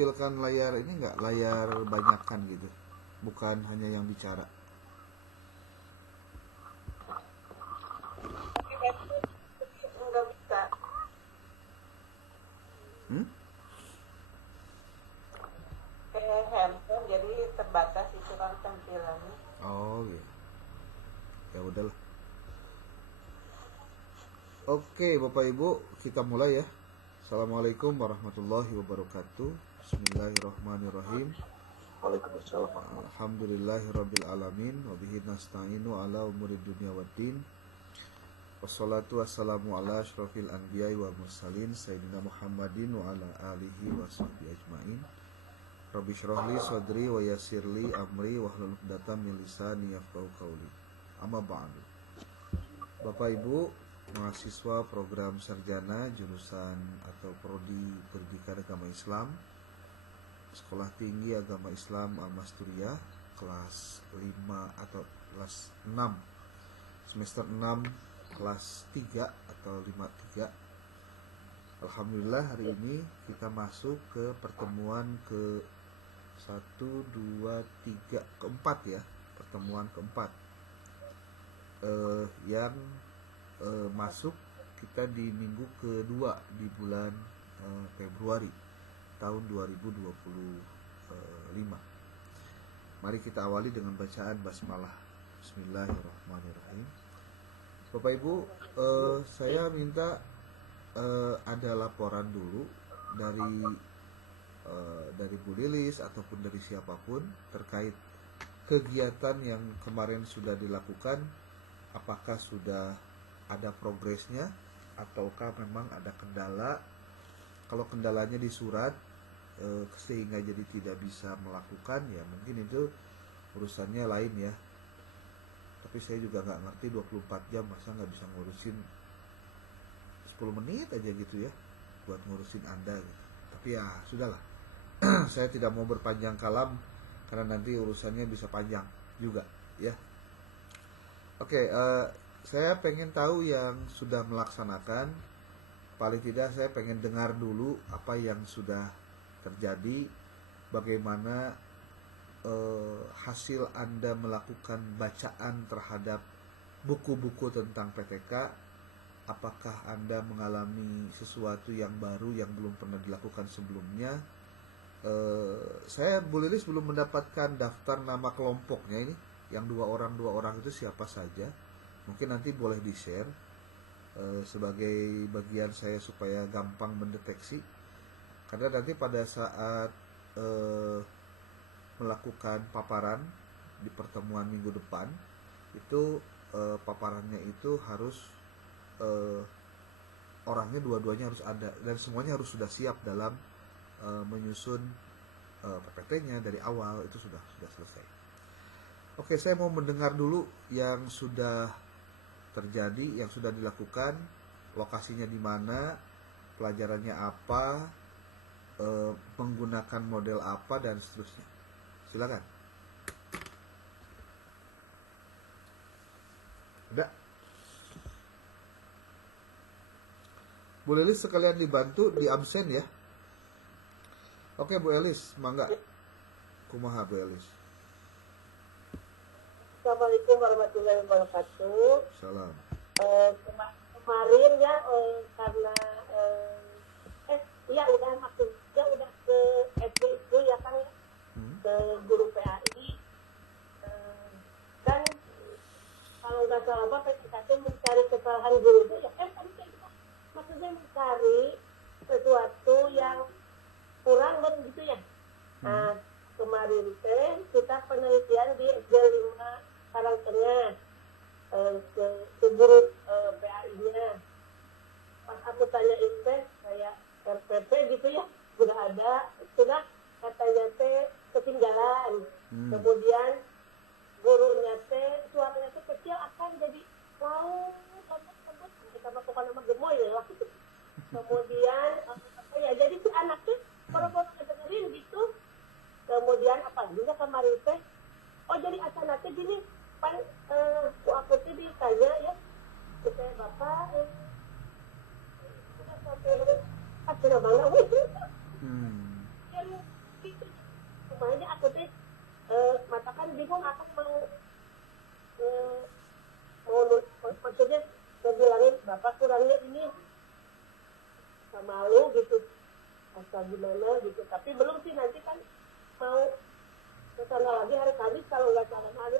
menampilkan layar ini enggak, layar banyakan gitu, bukan hanya yang bicara. Enggak bisa. Kayak handphone jadi terbatas itu kan tampilannya. Oh iya. Ya udahlah. Oke, Bapak Ibu, kita mulai ya. Assalamualaikum warahmatullahi wabarakatuh. Bismillahirrahmanirrahim. Waalaikumsalam. Alhamdulillahirabbil alamin wa bihi nasta'inu ala umuri dunya waddin. Wassalatu wassalamu ala asyrafil anbiya'i wa mursalin sayyidina Muhammadin wa ala alihi wa sahbihi ajmain. Rabbi shrah li sadri wa yassir li amri wahlul 'uqdatam min lisani yafqahu qawli. Amma ba'du. Bapak Ibu, mahasiswa program sarjana jurusan atau prodi Pendidikan Agama Islam Sekolah Tinggi Agama Islam Al-Masturiyah kelas 5 atau kelas 6 semester 6 kelas 3 atau 53. Alhamdulillah hari ini kita masuk ke pertemuan ke 1, 2, 3, keempat ya, pertemuan keempat yang masuk kita di minggu kedua di bulan Februari tahun 2025. Mari kita awali dengan bacaan basmalah. Bismillahirrahmanirrahim. Bapak Ibu, saya minta ada laporan dulu dari Bu Lilis ataupun dari siapapun terkait kegiatan yang kemarin sudah dilakukan. Apakah sudah ada progresnya ataukah memang ada kendala? Kalau kendalanya di surat sehingga jadi tidak bisa melakukan, ya mungkin itu urusannya lain ya. Tapi saya juga nggak ngerti 24 jam masa nggak bisa ngurusin 10 menit aja gitu ya buat ngurusin Anda gitu. Tapi ya sudahlah. Saya tidak mau berpanjang kalam karena nanti urusannya bisa panjang juga ya. Oke, saya pengen tahu yang sudah melaksanakan. Paling tidak saya pengen dengar dulu apa yang sudah terjadi, bagaimana hasil Anda melakukan bacaan terhadap buku-buku tentang PTK. Apakah Anda mengalami sesuatu yang baru yang belum pernah dilakukan sebelumnya? Saya Bu Lilis belum mendapatkan daftar nama kelompoknya ini, yang dua orang itu siapa saja. Mungkin nanti boleh di-share sebagai bagian saya supaya gampang mendeteksi. Karena nanti pada saat melakukan paparan di pertemuan minggu depan itu paparannya itu harus orangnya dua-duanya harus ada dan semuanya harus sudah siap dalam menyusun PPT-nya dari awal. Itu sudah selesai. Oke, saya mau mendengar dulu yang sudah terjadi, yang sudah dilakukan, lokasinya di mana, pelajarannya apa, menggunakan model apa dan seterusnya. Silakan. Udah. Bu Lilis sekalian dibantu di absen ya. Oke Bu Elis, mangga. Kumaha Bu Elis? Assalamualaikum warahmatullahi wabarakatuh. Salam. Kemarin ya karena ya udah maksudnya udah ke SD itu ya kan ke guru PAI kan kalau nggak salah apa PTK mencari kesalahan guru itu ya kan kita maksudnya mencari sesuatu yang kurang kan gitu ya. Nah kemarin kita penelitian di SD 5 Karangtengah ke guru PAI-nya. Pas aku tanyain kayak RPP gitu ya, sudah katanya ketinggalan. Kemudian gurunya suaranya kecil akan jadi mau kita masukkan nama gemoy ya. Kemudian ya jadi si anaknya baru-baru dengerin gitu. Kemudian apa juga kemarin oh jadi asalnya gini pan aku tuh ditanya ya kita bapak sudah sampai akhirnya banget makanya aku teh matakan bingung aku mau maksudnya mau bilangin bapak kurangnya ini sama lu gitu asal gimana gitu, tapi belum sih, nanti kan mau ke sana lagi hari Kamis kalau nggak salah hari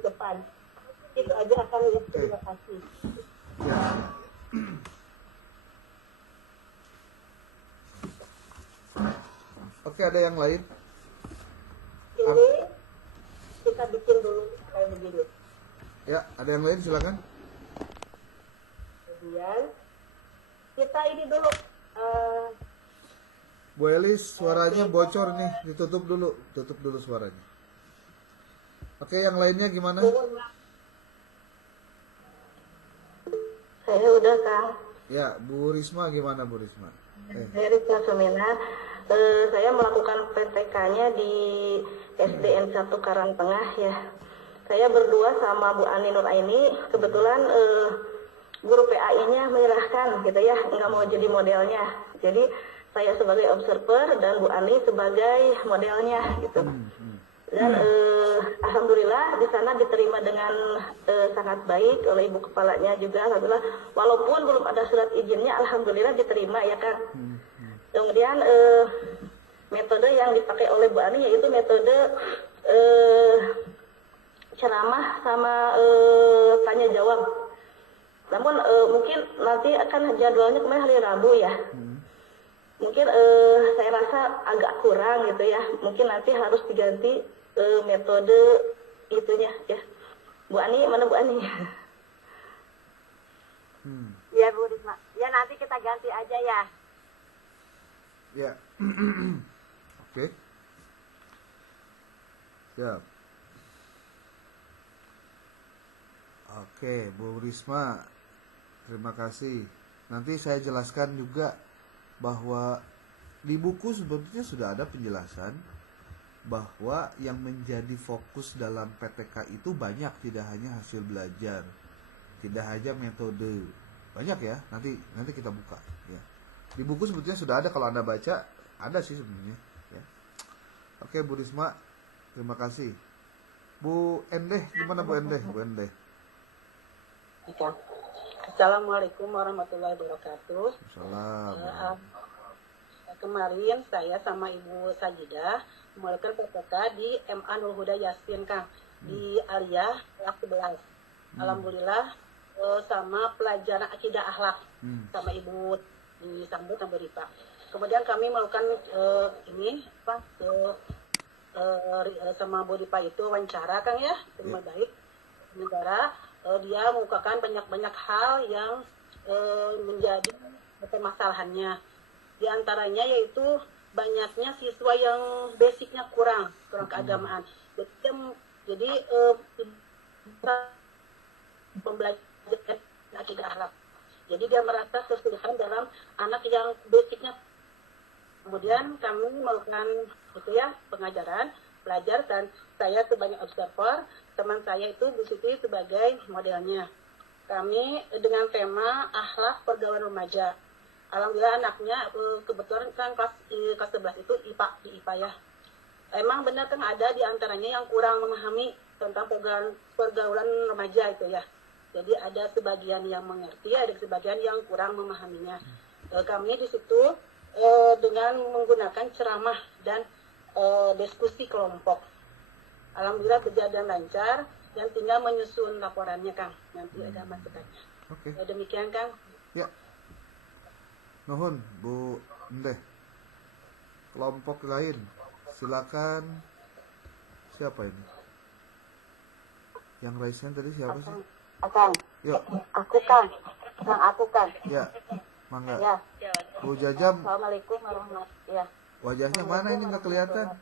depan. Itu aja akan ya. Terima kasih. Ya. Oke, ada yang lain? Ini kita bikin dulu kayak begini. Ya, ada yang lain silakan. Kemudian kita ini dulu. Bu Elis, suaranya bocor nih, ditutup dulu, tutup dulu suaranya. Oke, yang lainnya gimana? Saya udah, Kang. Ya, Bu Risma gimana Bu Risma? Saya Rizka Sumena. Saya melakukan PTK-nya di SDN 1 Karangtengah ya. Saya berdua sama Bu Ani Nuraini, kebetulan guru PAI-nya menyerahkan gitu ya, nggak mau jadi modelnya. Jadi saya sebagai observer dan Bu Ani sebagai modelnya gitu. Dan alhamdulillah di sana diterima dengan sangat baik oleh ibu kepalanya juga, alhamdulillah. Walaupun belum ada surat izinnya, alhamdulillah diterima ya kan. Kemudian metode yang dipakai oleh Bu Ani yaitu metode ceramah sama tanya jawab. Namun mungkin nanti akan jadwalnya kemarin hari Rabu ya. Mungkin saya rasa agak kurang gitu ya. Mungkin nanti harus diganti metode itunya ya. Bu Ani, mana Bu Ani? Ya Bu Risma. Ya nanti kita ganti aja ya. Ya. Oke. Siap. Oke, Bu Risma, terima kasih. Nanti saya jelaskan juga bahwa di buku sebetulnya sudah ada penjelasan bahwa yang menjadi fokus dalam PTK itu banyak, tidak hanya hasil belajar, tidak hanya metode, banyak ya. Nanti kita buka ya. Di buku sebetulnya sudah ada, kalau Anda baca ada sih sebenarnya ya. Oke Bu Risma, terima kasih. Bu Endeh, gimana Bu Endeh? Bu Endeh. Assalamualaikum warahmatullahi wabarakatuh. Salam. Kemarin saya sama Ibu Sajidah melakukan PTK di MA Nurul Huda Yasin Kang di Alia kelas 11. Alhamdulillah sama pelajaran akidah akhlak sama Ibu disambut sama Ripa. Kemudian kami melakukan sama Bu Ripa itu wawancara Kang ya, terima baik negara. Dia mengukakan banyak hal yang menjadi permasalahannya. Di antaranya yaitu banyaknya siswa yang basicnya kurang keagamaan. Jadi pembelajaran akidah akhlak. Jadi dia merasa kesulitan dalam anak yang basicnya. Kemudian kami melakukan pengajaran, belajar, dan saya sebagai observer, teman saya itu Bu Siti sebagai modelnya. Kami dengan tema akhlak pergaulan remaja. Alhamdulillah anaknya kebetulan kan kelas 11 itu di IPA ya. Emang benar kan ada di antaranya yang kurang memahami tentang pergaulan remaja itu ya. Jadi ada sebagian yang mengerti, ada sebagian yang kurang memahaminya. Kami di situ dengan menggunakan ceramah dan diskusi kelompok. Alhamdulillah kejadian lancar dan tinggal menyusun laporannya Kang. Nanti ada masukannya. Oke. Demikian Kang. Ya. Nuhun Bu Endeh. Kelompok lain silakan. Siapa ini? Yang raise hand tadi siapa sih? Akang. Yuk. Aku Kang. Aku Kang. Ya. Mangga. Ya. Bu Jajam. Assalamualaikum warahmatullahi wabarakatuh. Ya. Wajahnya mana ini nggak kelihatan?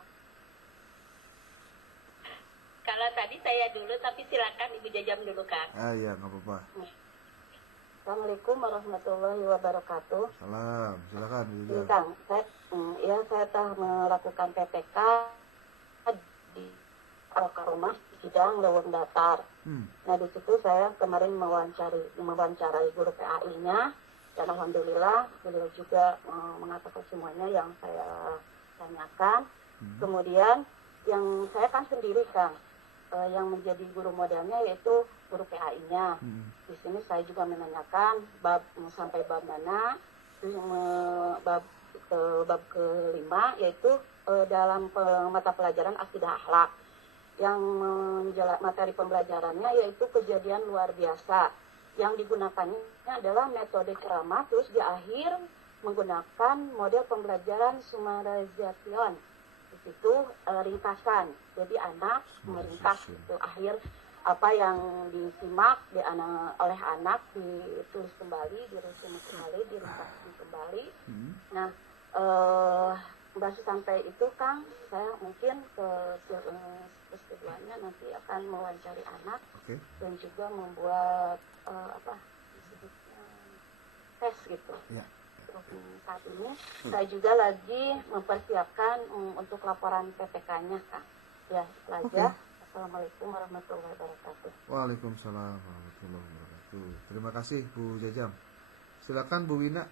Kalau tadi saya dulu, tapi silakan Ibu Jajam dulu Kang. Iya, nggak apa-apa. Assalamualaikum warahmatullahi wabarakatuh. Salam, silakan Bu Ini Jajam. Kang, saya telah melakukan PPK di rumah Sidang Leweng Datar. Nah di situ saya kemarin mewawancarai guru PAI-nya, dan alhamdulillah beliau juga mengatakan semuanya yang saya dilaksanakan. Kemudian yang saya kan sendiri Kang, yang menjadi guru modelnya yaitu guru PAI-nya. Di sini saya juga menanyakan sampai bab mana, bab kelima yaitu dalam mata pelajaran akidah akhlak. Yang materi pembelajarannya yaitu kejadian luar biasa. Yang digunakannya adalah metode ceramah, terus di akhir menggunakan model pembelajaran summarization. Di situ ringkasan. Jadi anak meringkas itu akhir apa yang disimak oleh anak ditulis kembali, dirusum kembali, diringkas kembali. Nah, baru sampai itu Kang, saya mungkin terus keduanya nanti akan mewawancari anak dan juga membuat disebutnya tes gitu. Saat ini saya juga lagi mempersiapkan untuk laporan PPK-nya Kang. Ya, itu aja. Assalamualaikum warahmatullahi wabarakatuh. Waalaikumsalam warahmatullahi wabarakatuh. Terima kasih Bu Jajam. Silakan Bu Wina.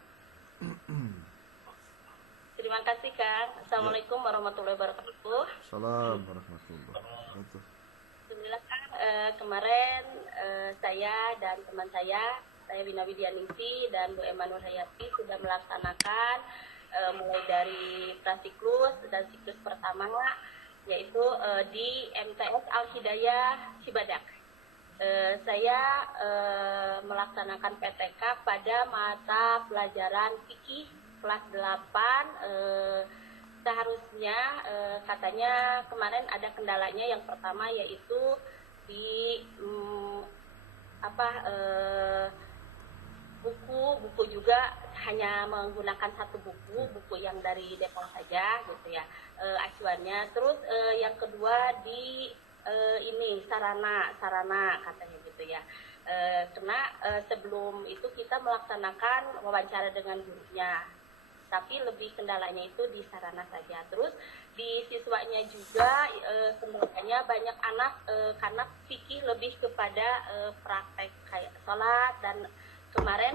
Terima kasih Kang. Assalamualaikum warahmatullahi wabarakatuh. Salam warahmatullahi wabarakatuh. Alhamdulillah Kang, kemarin saya dan teman saya Wina Widianisi dan Bu Emma Nurhayati sudah melaksanakan mulai dari prasiklus dan siklus pertama yaitu di MTS Al-Hidayah Cibadak. Saya melaksanakan PTK pada mata pelajaran fikih kelas 8. Seharusnya katanya kemarin ada kendalanya. Yang pertama yaitu di buku juga hanya menggunakan satu buku yang dari Depok saja gitu ya, acuannya. Terus yang kedua di ini sarana katanya gitu ya. Karena sebelum itu kita melaksanakan wawancara dengan gurunya, tapi lebih kendalanya itu di sarana saja. Terus di siswanya juga sebenarnya banyak anak karena fikih lebih kepada praktek kayak sholat, dan kemarin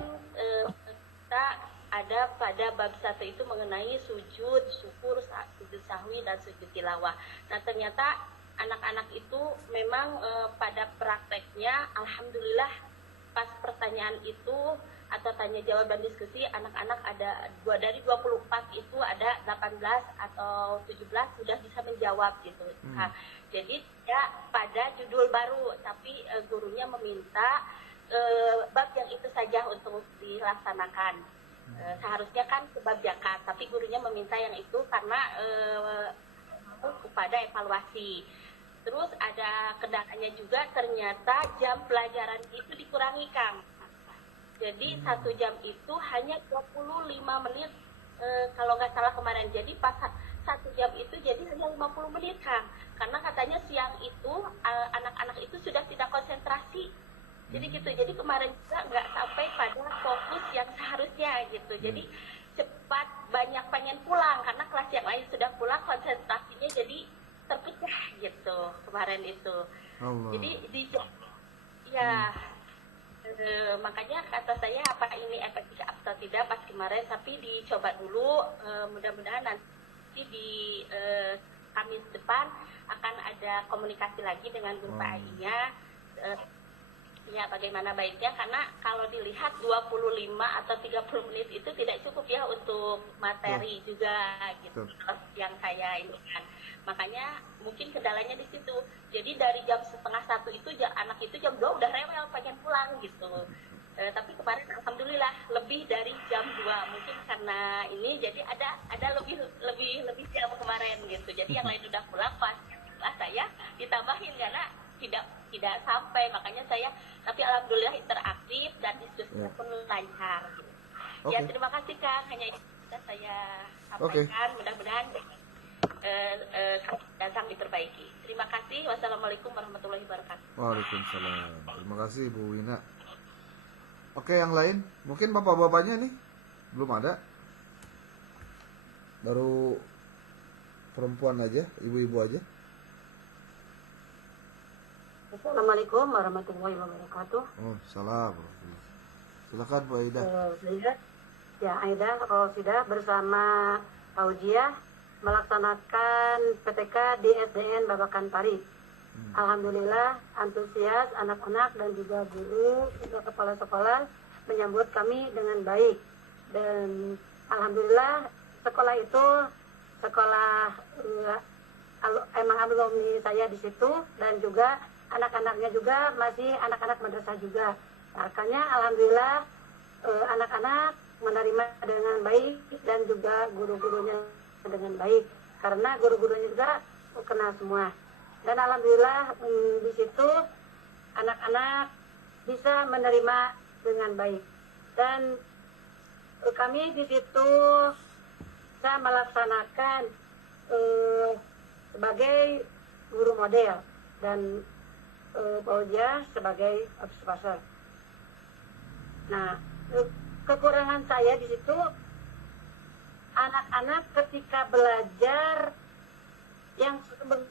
kita ada pada bab 1 itu mengenai sujud syukur, sujud sahwi, dan sujud tilawah. Nah ternyata anak-anak itu memang pada prakteknya alhamdulillah pas pertanyaan itu atau tanya jawab dan diskusi, anak-anak ada dari 24 itu ada 18 atau 17 sudah bisa menjawab gitu. Nah, jadi ya pada judul baru, tapi gurunya meminta bab yang itu saja untuk dilaksanakan. Seharusnya kan sebab zakat, tapi gurunya meminta yang itu karena kepada evaluasi. Terus ada kendalanya juga, ternyata jam pelajaran itu dikurangi Kang. Jadi 1 jam itu hanya 25 menit kalau nggak salah kemarin. Jadi pas 1 jam itu jadi hanya 50 menit Kang. Karena katanya siang itu anak-anak itu sudah tidak konsentrasi. Jadi gitu. Jadi kemarin juga nggak sampai pada fokus yang seharusnya gitu. Jadi cepat banyak pengen pulang karena kelas yang lain sudah pulang, konsentrasinya jadi terpecah gitu kemarin itu. Allah. Jadi makanya kata saya apa ini efektif atau tidak pas kemarin, tapi dicoba dulu. Mudah-mudahan nanti di Kamis depan akan ada komunikasi lagi dengan guru PAI-nya. Ya bagaimana baiknya, karena kalau dilihat 25 atau 30 menit itu tidak cukup ya untuk materi juga gitu yang saya ini kan. Makanya mungkin kendalanya di situ. Jadi dari jam 12:30 itu anak itu jam 2 udah rewel pengen pulang gitu. Tapi kemarin alhamdulillah lebih dari jam 2, mungkin karena ini jadi ada lebih jam kemarin gitu. Jadi yang lain udah pulang, pas saya ditambahin karena tidak sampai, makanya saya, tapi alhamdulillah interaktif dan diskusinya pun lancar gitu. Ya terima kasih Kang, hanya itu saya sampaikan. Mudah-mudahan datang diperbaiki. Terima kasih. Wassalamualaikum warahmatullahi wabarakatuh. Waalaikumsalam. Terima kasih Bu Wina. Oke, yang lain mungkin bapak-bapaknya nih belum ada, baru perempuan aja, ibu-ibu aja. Assalamualaikum warahmatullahi wabarakatuh. Oh, salam. Silakan Bu Aida. Ya, Aida Rosidah bersama Fauziah melaksanakan PTK di SDN Babakan Pari. Alhamdulillah antusias anak-anak dan juga guru, juga kepala sekolah menyambut kami dengan baik. Dan alhamdulillah sekolah itu sekolah emang alumni saya di situ, dan juga anak-anaknya juga masih anak-anak madrasah juga. Makanya alhamdulillah anak-anak menerima dengan baik dan juga guru-gurunya dengan baik, karena guru-gurunya juga kenal semua. Dan alhamdulillah di situ anak-anak bisa menerima dengan baik. Dan kami di situ bisa melaksanakan sebagai guru model dan Paujia sebagai observator. Nah, kekurangan saya di situ, anak-anak ketika belajar yang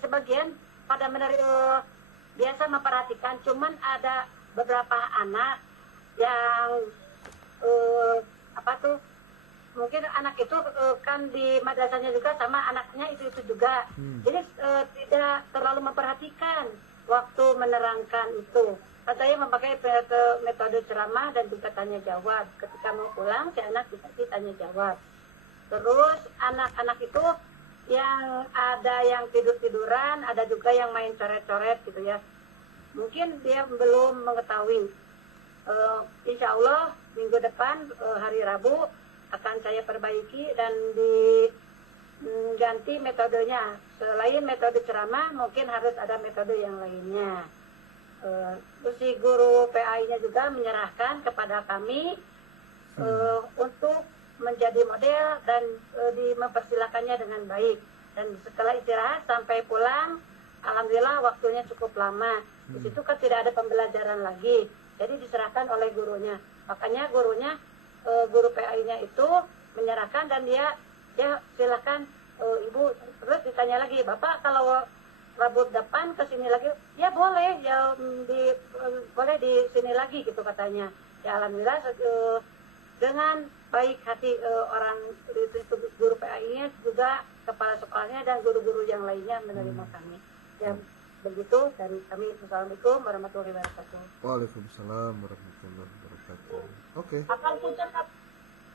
sebagian pada menerima biasa memperhatikan, cuman ada beberapa anak yang mungkin anak itu kan di madrasahnya juga sama anaknya itu juga, jadi tidak terlalu memperhatikan waktu menerangkan itu. Saya memakai metode ceramah dan juga tanya jawab. Ketika mau pulang, si anak bisa ditanya jawab. Terus anak-anak itu yang ada yang tidur-tiduran, ada juga yang main coret-coret gitu ya. Mungkin dia belum mengetahui. Insya Allah minggu depan hari Rabu akan saya perbaiki dan diganti metodenya. Selain metode ceramah, mungkin harus ada metode yang lainnya. Terus si guru PAI-nya juga menyerahkan kepada kami untuk menjadi model dan mempersilakannya dengan baik. Dan setelah istirahat sampai pulang, alhamdulillah waktunya cukup lama. Di situ kan tidak ada pembelajaran lagi, jadi diserahkan oleh gurunya. Makanya gurunya, guru PAI-nya itu menyerahkan dan dia silakan ibu. Terus ditanya lagi, Bapak kalau Rabu depan ke sini lagi, ya boleh, ya boleh di sini lagi gitu katanya. Ya alhamdulillah dengan baik hati orang itu guru PAI-nya juga kepala sekolahnya dan guru-guru yang lainnya menerima kami. Ya begitu dari kami. Assalamualaikum warahmatullahi wabarakatuh. Waalaikumsalam warahmatullahi wabarakatuh. Oke. Akan pucat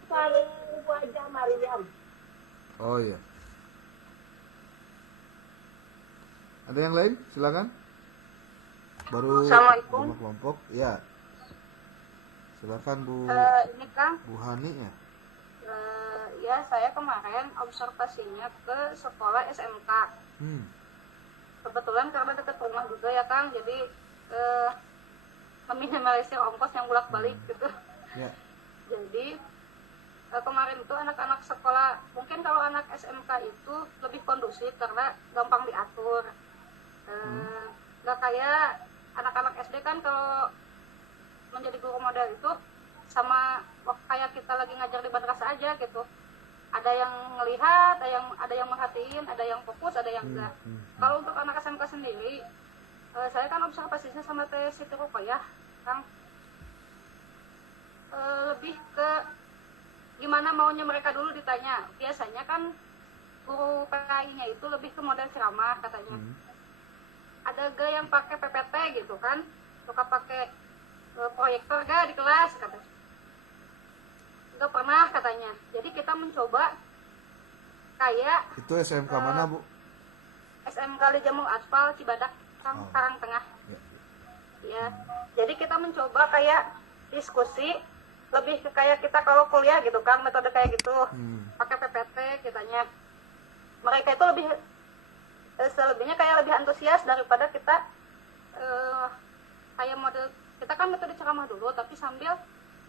paling wajah Mariam. Oh iya. Ada yang lain? Silakan. Baru Assalamualaikum. 5 kelompok. Ya. Silakan Bu. Ini Kang, Bu Hani ya. ya saya kemarin observasinya ke sekolah SMK. Kebetulan karena dekat rumah juga ya Kang, jadi meminimalisir ongkos yang bolak-balik gitu. Ya. Jadi kemarin itu anak-anak sekolah, mungkin kalau anak SMK itu lebih kondusif karena gampang diatur. Gak kayak anak-anak SD kan, kalau menjadi guru model itu sama kayak kita lagi ngajar di madrasah aja gitu. Ada yang ngelihat, ada yang merhatiin, ada yang fokus, ada yang enggak. Kalau untuk anak SMK sendiri, saya kan observasinya sama Teh Siti Ruqayyah, Kang, lebih ke gimana maunya mereka dulu ditanya. Biasanya kan guru PKI-nya itu lebih ke model ceramah katanya. Ada gak yang pakai PPT gitu kan, suka pakai proyektor gak di kelas katanya. Gak pernah katanya. Jadi kita mencoba kayak Itu SMK mana Bu? SMK Lijamul Aspal Cibadak, Karang Tengah. Ya. Jadi kita mencoba kayak diskusi, lebih ke kayak kita kalau kuliah gitu kan, metode kayak gitu, pakai PPT kitanya. Mereka itu lebih selebihnya kayak lebih antusias daripada kita kayak model kita kan metode ceramah dulu, tapi sambil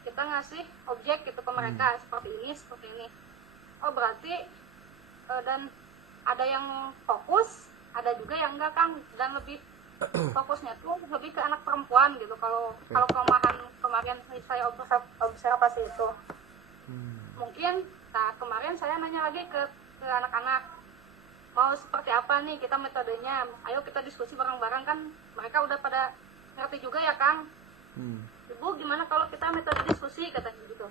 kita ngasih objek gitu ke mereka, seperti ini. Oh berarti dan ada yang fokus, ada juga yang enggak Kang, dan lebih fokusnya tuh lebih ke anak perempuan gitu. Kalau kelemahan kemarin saya observasi itu, mungkin kemarin saya nanya lagi ke anak-anak, mau seperti apa nih kita metodenya, ayo kita diskusi bareng-bareng kan. Mereka udah pada ngerti juga ya Kang. Ibu gimana kalau kita metode diskusi katanya gitu.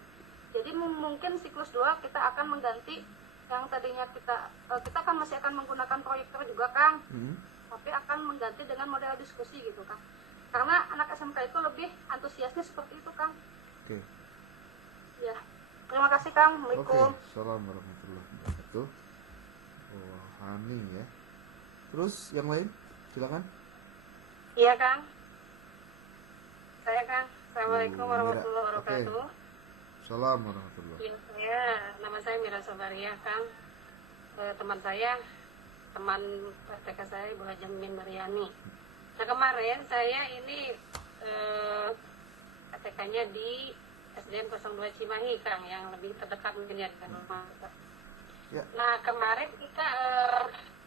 Jadi mungkin siklus 2 kita akan mengganti yang tadinya kita kan masih akan menggunakan proyektor juga Kang, tapi akan mengganti dengan model diskusi gitu Kang, karena anak SMK itu lebih antusiasnya seperti itu Kang. Oke. Ya, terima kasih Kang. Oke, Assalamualaikum. Assalamualaikum warahmatullahi wabarakatuh. Oh, Hani ya. Terus yang lain, silakan. Iya Kang, saya Kang. Assalamualaikum Mira. warahmatullahi wabarakatuh. Assalamualaikum warahmatullahi. Iya, nama saya Mira Sabaria Kang. Teman saya, teman PTK saya Ibu Haja Mimin Mariani. Nah kemarin saya ini PTK-nya di SDN 02 Cimahi Kang, yang lebih terdekat mungkin ya dengan rumah. Ya. Nah kemarin kita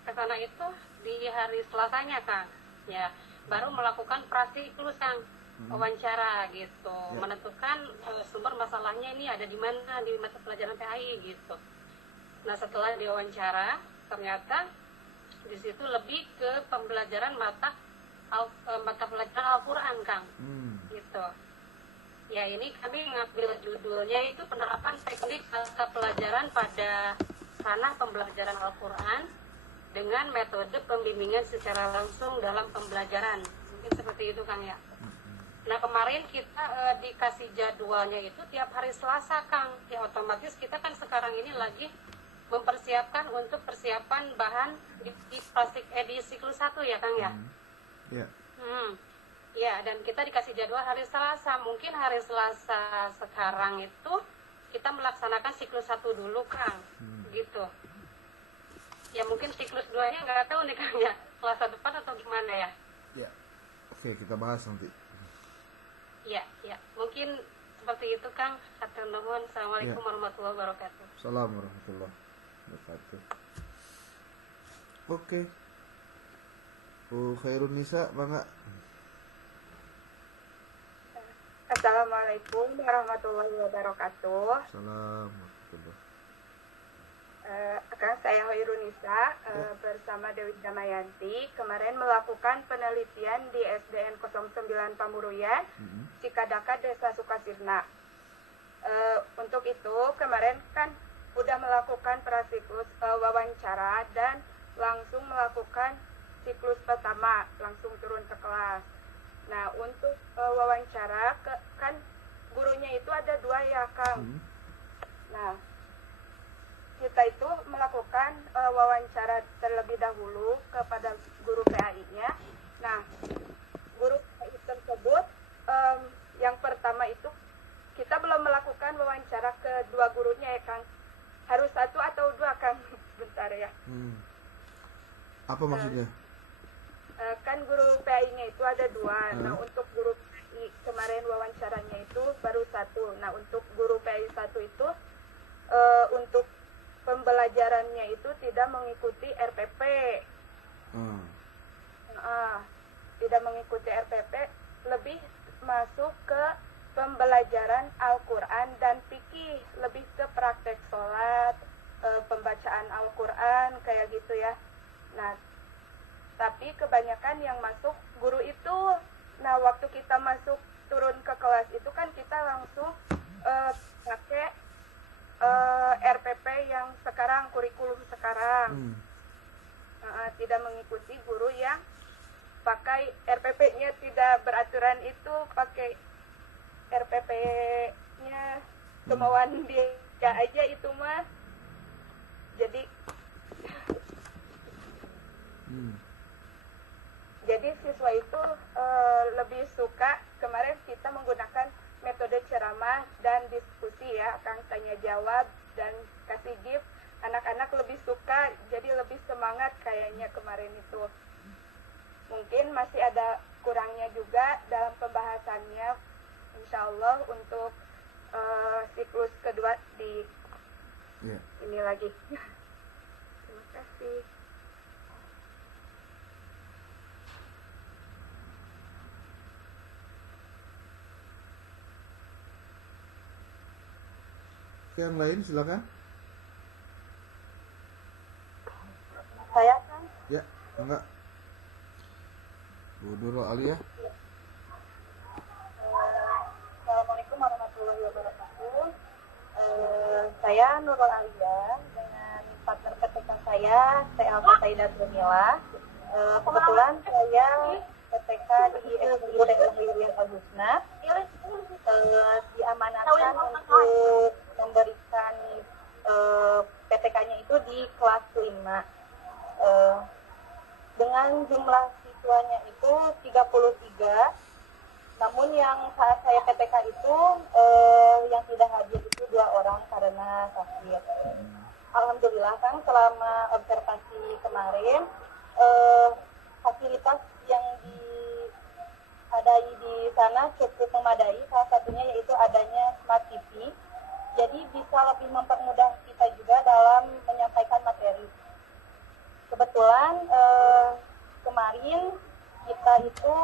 ke sana itu di hari Selasanya Kang, ya baru melakukan prasiklus Kang, wawancara gitu, Ya. menentukan sumber masalahnya ini ada di mana di mata pelajaran PAI gitu. Nah setelah diwawancara ternyata di situ lebih ke pembelajaran mata pelajaran Al-Quran Kang, gitu. Ya ini kami mengambil judulnya itu penerapan teknik mata pelajaran pada ranah pembelajaran Al-Quran dengan metode pembimbingan secara langsung dalam pembelajaran. Mungkin seperti itu Kang ya. Nah kemarin kita dikasih jadwalnya itu tiap hari Selasa Kang. Ya otomatis kita kan sekarang ini lagi mempersiapkan untuk persiapan bahan di plastik di siklus 1 ya Kang ya. Ya. Ya, dan kita dikasih jadwal hari Selasa. Mungkin hari Selasa sekarang itu kita melaksanakan siklus 1 dulu Kang, gitu. Ya mungkin siklus 2-nya nggak tahu nih Kang ya, Selasa depan atau gimana ya? Ya. Oke, kita bahas nanti. Ya, mungkin seperti itu Kang. Hatur nuhun. Assalamualaikum warahmatullahi wabarakatuh. Assalamualaikum warahmatullahi wabarakatuh. Oke. Khairun Nisa, Bangga. Assalamualaikum warahmatullahi wabarakatuh. Assalamualaikum. Akan saya Hoirunisa bersama Dewi Damayanti kemarin melakukan penelitian di SDN 09 Pamuruyan, Cikadaka, Desa Sukasirna. Untuk itu kemarin kan udah melakukan prasiklus wawancara dan langsung melakukan siklus pertama, langsung turun ke kelas. Nah untuk wawancara kan gurunya itu ada 2 ya Kang. Nah kita itu melakukan wawancara terlebih dahulu kepada guru PAI-nya. Nah guru PAI tersebut yang pertama itu kita belum melakukan wawancara ke 2 gurunya ya Kang. Harus 1 atau 2 Kang. Bentar ya. Apa maksudnya? Kan guru PAI-nya itu ada 2. Nah untuk guru PAI kemarin wawancaranya itu baru 1. Nah untuk guru PAI 1 itu untuk pembelajarannya itu tidak mengikuti RPP. Tidak mengikuti RPP, lebih masuk ke pembelajaran Al-Quran dan fikih, lebih ke praktek sholat, pembacaan Al-Quran kayak gitu ya. Nah tapi kebanyakan yang masuk guru itu, nah waktu kita masuk turun ke kelas itu kan kita langsung pakai RPP yang sekarang, kurikulum sekarang. Tidak mengikuti guru yang pakai RPP-nya tidak beraturan, itu pakai RPP-nya kemauan dia aja itu mah. Jadi siswa itu lebih suka, kemarin kita menggunakan metode ceramah dan diskusi ya, Kang, tanya jawab dan kasih gift. Anak-anak lebih suka, jadi lebih semangat kayaknya kemarin itu. Mungkin masih ada kurangnya juga dalam pembahasannya, insya Allah untuk siklus kedua di ini lagi. Terima kasih. Yang lain silakan. Saya kan Ya, enggak. Bu Nurul Alia. Assalamualaikum warahmatullahi wabarakatuh. Saya Nurul Alia dengan saya TLK Saida Tunila. Kebetulan saya PTK di SDIT Lahiriah Al-Husna, diamanatkan untuk memberikan PTK-nya itu di kelas 5. Dengan jumlah siswanya itu 33, namun yang saat saya PTK itu yang tidak hadir itu 2 orang karena sakit. Alhamdulillah kan selama observasi kemarin fasilitas yang diadai di sana cukup memadai. Salah satunya yaitu adanya smart TV, jadi bisa lebih mempermudah kita juga dalam menyampaikan materi. Kebetulan kemarin kita itu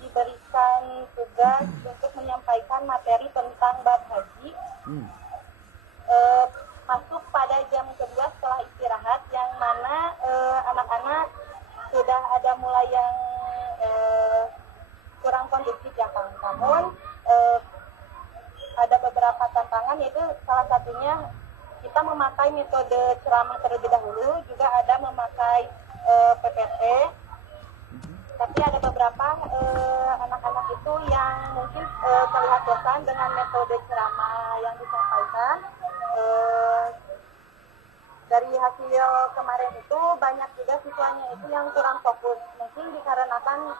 diberikan tugas untuk menyampaikan materi tentang bab haji. Masuk pada jam kedua setelah istirahat, yang mana anak-anak sudah ada mulai yang kurang kondusif ya Kang. Namun ada beberapa tantangan, yaitu salah satunya kita memakai metode ceramah terlebih dahulu, juga ada memakai PPT. Tapi ada beberapa anak-anak itu yang mungkin terlihat bosan dengan metode ceramah yang disampaikan. Dari hasil kemarin itu banyak juga siswanya itu yang kurang fokus, mungkin dikarenakan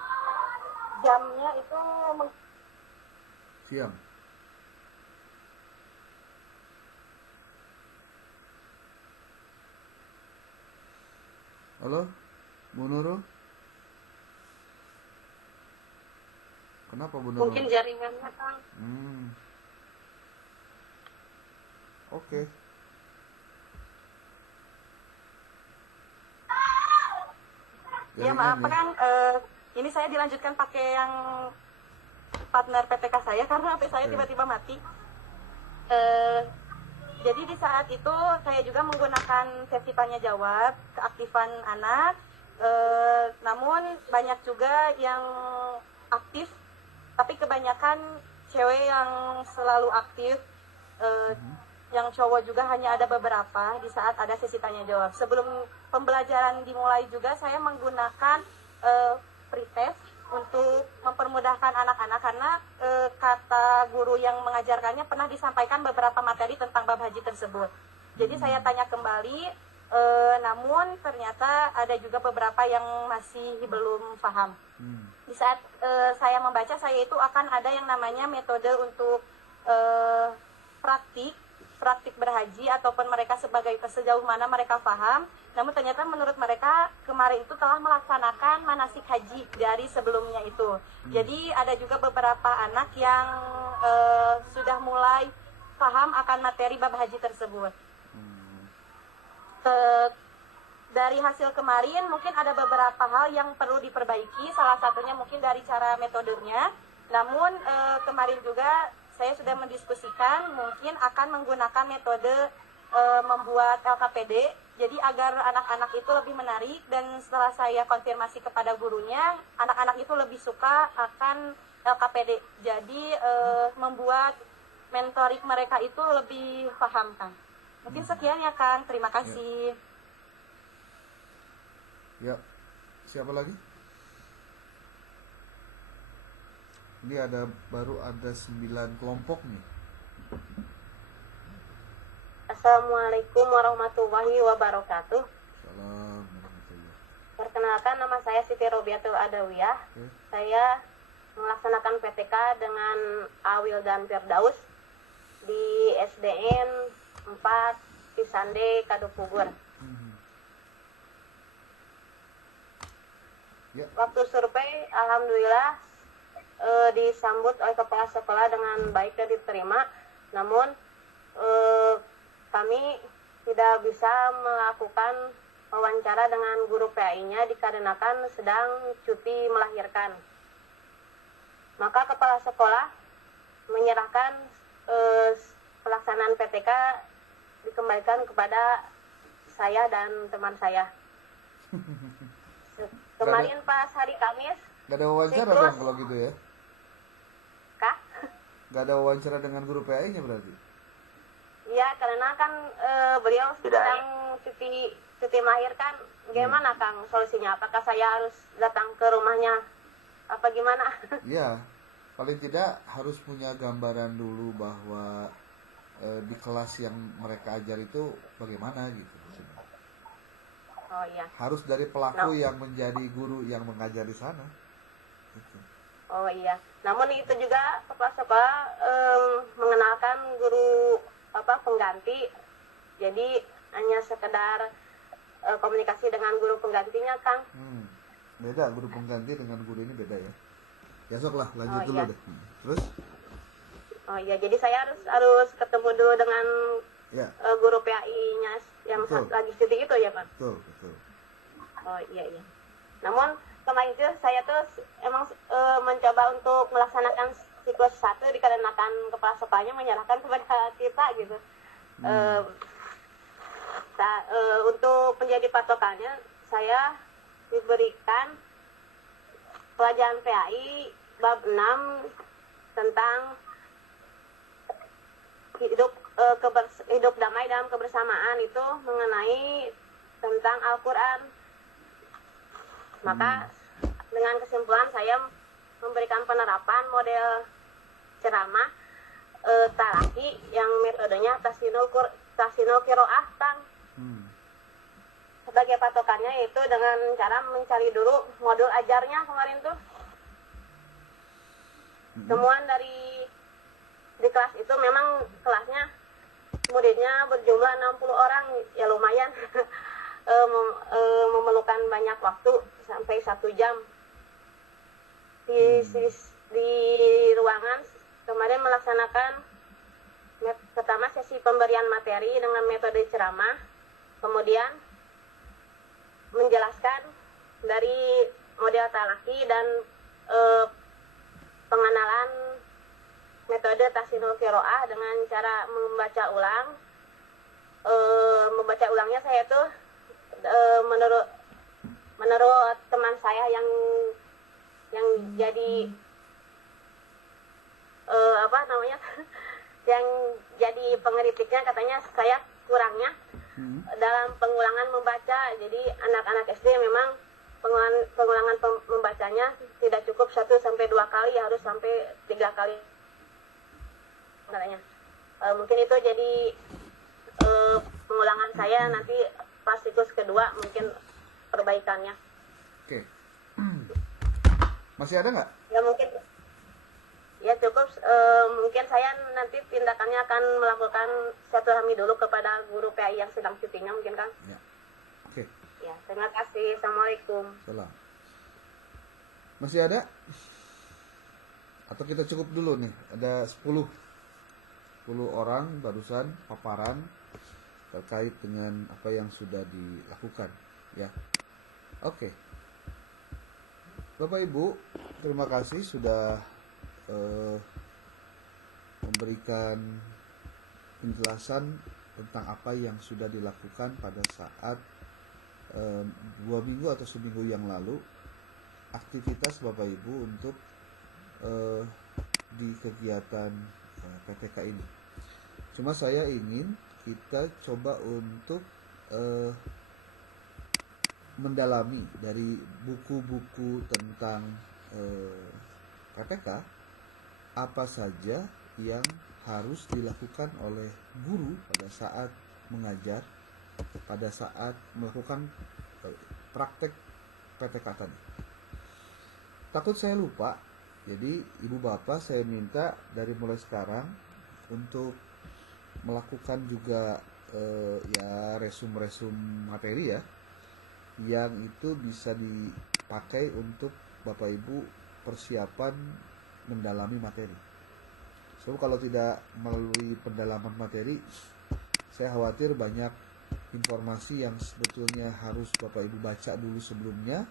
jamnya itu siang. Halo, Bu Nurul? Kenapa Bu Nurul? Mungkin jaringannya, Kang. Oke. Ya maaf Kang, ini saya dilanjutkan pakai yang partner PTK saya karena HP saya tiba-tiba mati. Jadi di saat itu saya juga menggunakan sesi tanya jawab, keaktifan anak. Namun banyak juga yang aktif, tapi kebanyakan cewek yang selalu aktif. Yang cowok juga hanya ada beberapa di saat ada sesi tanya jawab. Sebelum pembelajaran dimulai juga saya menggunakan pretest untuk mempermudahkan anak-anak, karena kata guru yang mengajarkannya pernah disampaikan beberapa materi tentang bab haji tersebut. Jadi saya tanya kembali, namun ternyata ada juga beberapa yang masih belum paham. Di saat saya membaca, saya itu akan ada yang namanya metode untuk praktik berhaji, ataupun mereka sejauh mana mereka paham. Namun ternyata menurut mereka kemarin itu telah melaksanakan manasik haji dari sebelumnya itu. Jadi ada juga beberapa anak yang sudah mulai paham akan materi bab haji tersebut. Dari hasil kemarin mungkin ada beberapa hal yang perlu diperbaiki, salah satunya mungkin dari cara metodenya. Namun kemarin juga saya sudah mendiskusikan mungkin akan menggunakan metode membuat LKPD, jadi agar anak-anak itu lebih menarik, dan setelah saya konfirmasi kepada gurunya, anak-anak itu lebih suka akan LKPD. Jadi membuat mentoring mereka itu lebih paham, Kang. Mungkin sekian ya, Kang. Terima kasih. Ya. Siapa lagi? Ini baru ada 9 kelompok nih. Assalamualaikum warahmatullahi wabarakatuh. Salam warahmatullahi. Perkenalkan, nama saya Siti Robiatul Adawiyah. Saya melaksanakan PTK dengan Awil dan Firdaus di SDN 4 Cisande, Kadupugur. Ya. Waktu survei, alhamdulillah disambut oleh kepala sekolah dengan baik dan diterima. Namun kami tidak bisa melakukan wawancara dengan guru PAI-nya dikarenakan sedang cuti melahirkan. Maka kepala sekolah menyerahkan pelaksanaan PTK dikembalikan kepada saya dan teman saya. Kemarin pas hari Kamis. Gak ada wawancara dong kalau gitu ya? Kak? Gak ada wawancara dengan guru PAI-nya berarti? Iya, karena kan beliau sedang cuti melahirkan, gimana Kang solusinya? Apakah saya harus datang ke rumahnya apa gimana? Ya, paling tidak harus punya gambaran dulu bahwa di kelas yang mereka ajar itu bagaimana gitu. Oh iya. Harus dari pelaku yang menjadi guru yang mengajar di sana. Gitu. Oh iya. Namun itu juga kepala sekolah mengenalkan guru pengganti. Jadi hanya sekedar komunikasi dengan guru penggantinya, Kang. Beda guru pengganti dengan guru ini beda ya. Ya sok lah, lanjut dulu iya. deh. Terus? Oh iya, jadi saya harus ketemu dulu dengan Ya. Guru PAI-nya yang lagi cuti itu ya, Pak? Betul. Oh iya. Namun kemarin itu saya tuh emang mencoba untuk melaksanakan siklus 1 dikarenakan kepala sekolahnya menyerahkan kepada kita gitu. Untuk menjadi patokannya saya diberikan pelajaran PAI bab 6 tentang hidup damai dalam kebersamaan, itu mengenai tentang Al-Quran. Maka dengan kesimpulan saya memberikan penerapan model ceramah talaki yang metodenya tasinul kiroah, Kang. Sebagai patokannya itu dengan cara mencari dulu modul ajarnya kemarin tuh. Temuan dari di kelas itu memang kelasnya muridnya berjumlah 60 orang, ya lumayan. Memerlukan banyak waktu sampai 1 jam di ruangan. Kemarin melaksanakan pertama sesi pemberian materi dengan metode ceramah, kemudian menjelaskan dari model talaki dan pengenalan metode tasinul kiroah dengan cara membaca ulang. Membaca ulangnya saya tuh menurut teman saya yang jadi yang jadi pengeritiknya, katanya saya kurangnya dalam pengulangan membaca. Jadi anak-anak SD memang pengulangan membacanya tidak cukup 1 sampai 2 kali, harus sampai 3 kali katanya. Mungkin itu jadi pengulangan saya nanti pas siklus kedua mungkin perbaikannya. Oke. Masih ada nggak? Ya mungkin ya cukup. Mungkin saya nanti tindakannya akan melakukan silaturahmi dulu kepada guru PAI yang sedang cutinya mungkin, Kang. Ya. Oke. Ya, terima kasih. Assalamualaikum. Salam. Masih ada? Atau kita cukup dulu nih? Ada 10 orang barusan paparan terkait dengan apa yang sudah dilakukan, ya. Oke. Bapak Ibu, terima kasih sudah memberikan penjelasan tentang apa yang sudah dilakukan pada saat 2 minggu atau seminggu yang lalu, aktivitas Bapak Ibu untuk di kegiatan PTK ini. Cuma saya ingin kita coba untuk mendalami dari buku-buku tentang PTK, apa saja yang harus dilakukan oleh guru pada saat mengajar, pada saat melakukan praktek PTK tadi. Takut saya lupa, jadi ibu bapak saya minta dari mulai sekarang untuk melakukan juga ya resum materi ya, yang itu bisa dipakai untuk bapak ibu persiapan mendalami materi. So kalau tidak melalui pendalaman materi, saya khawatir banyak informasi yang sebetulnya harus bapak ibu baca dulu sebelumnya,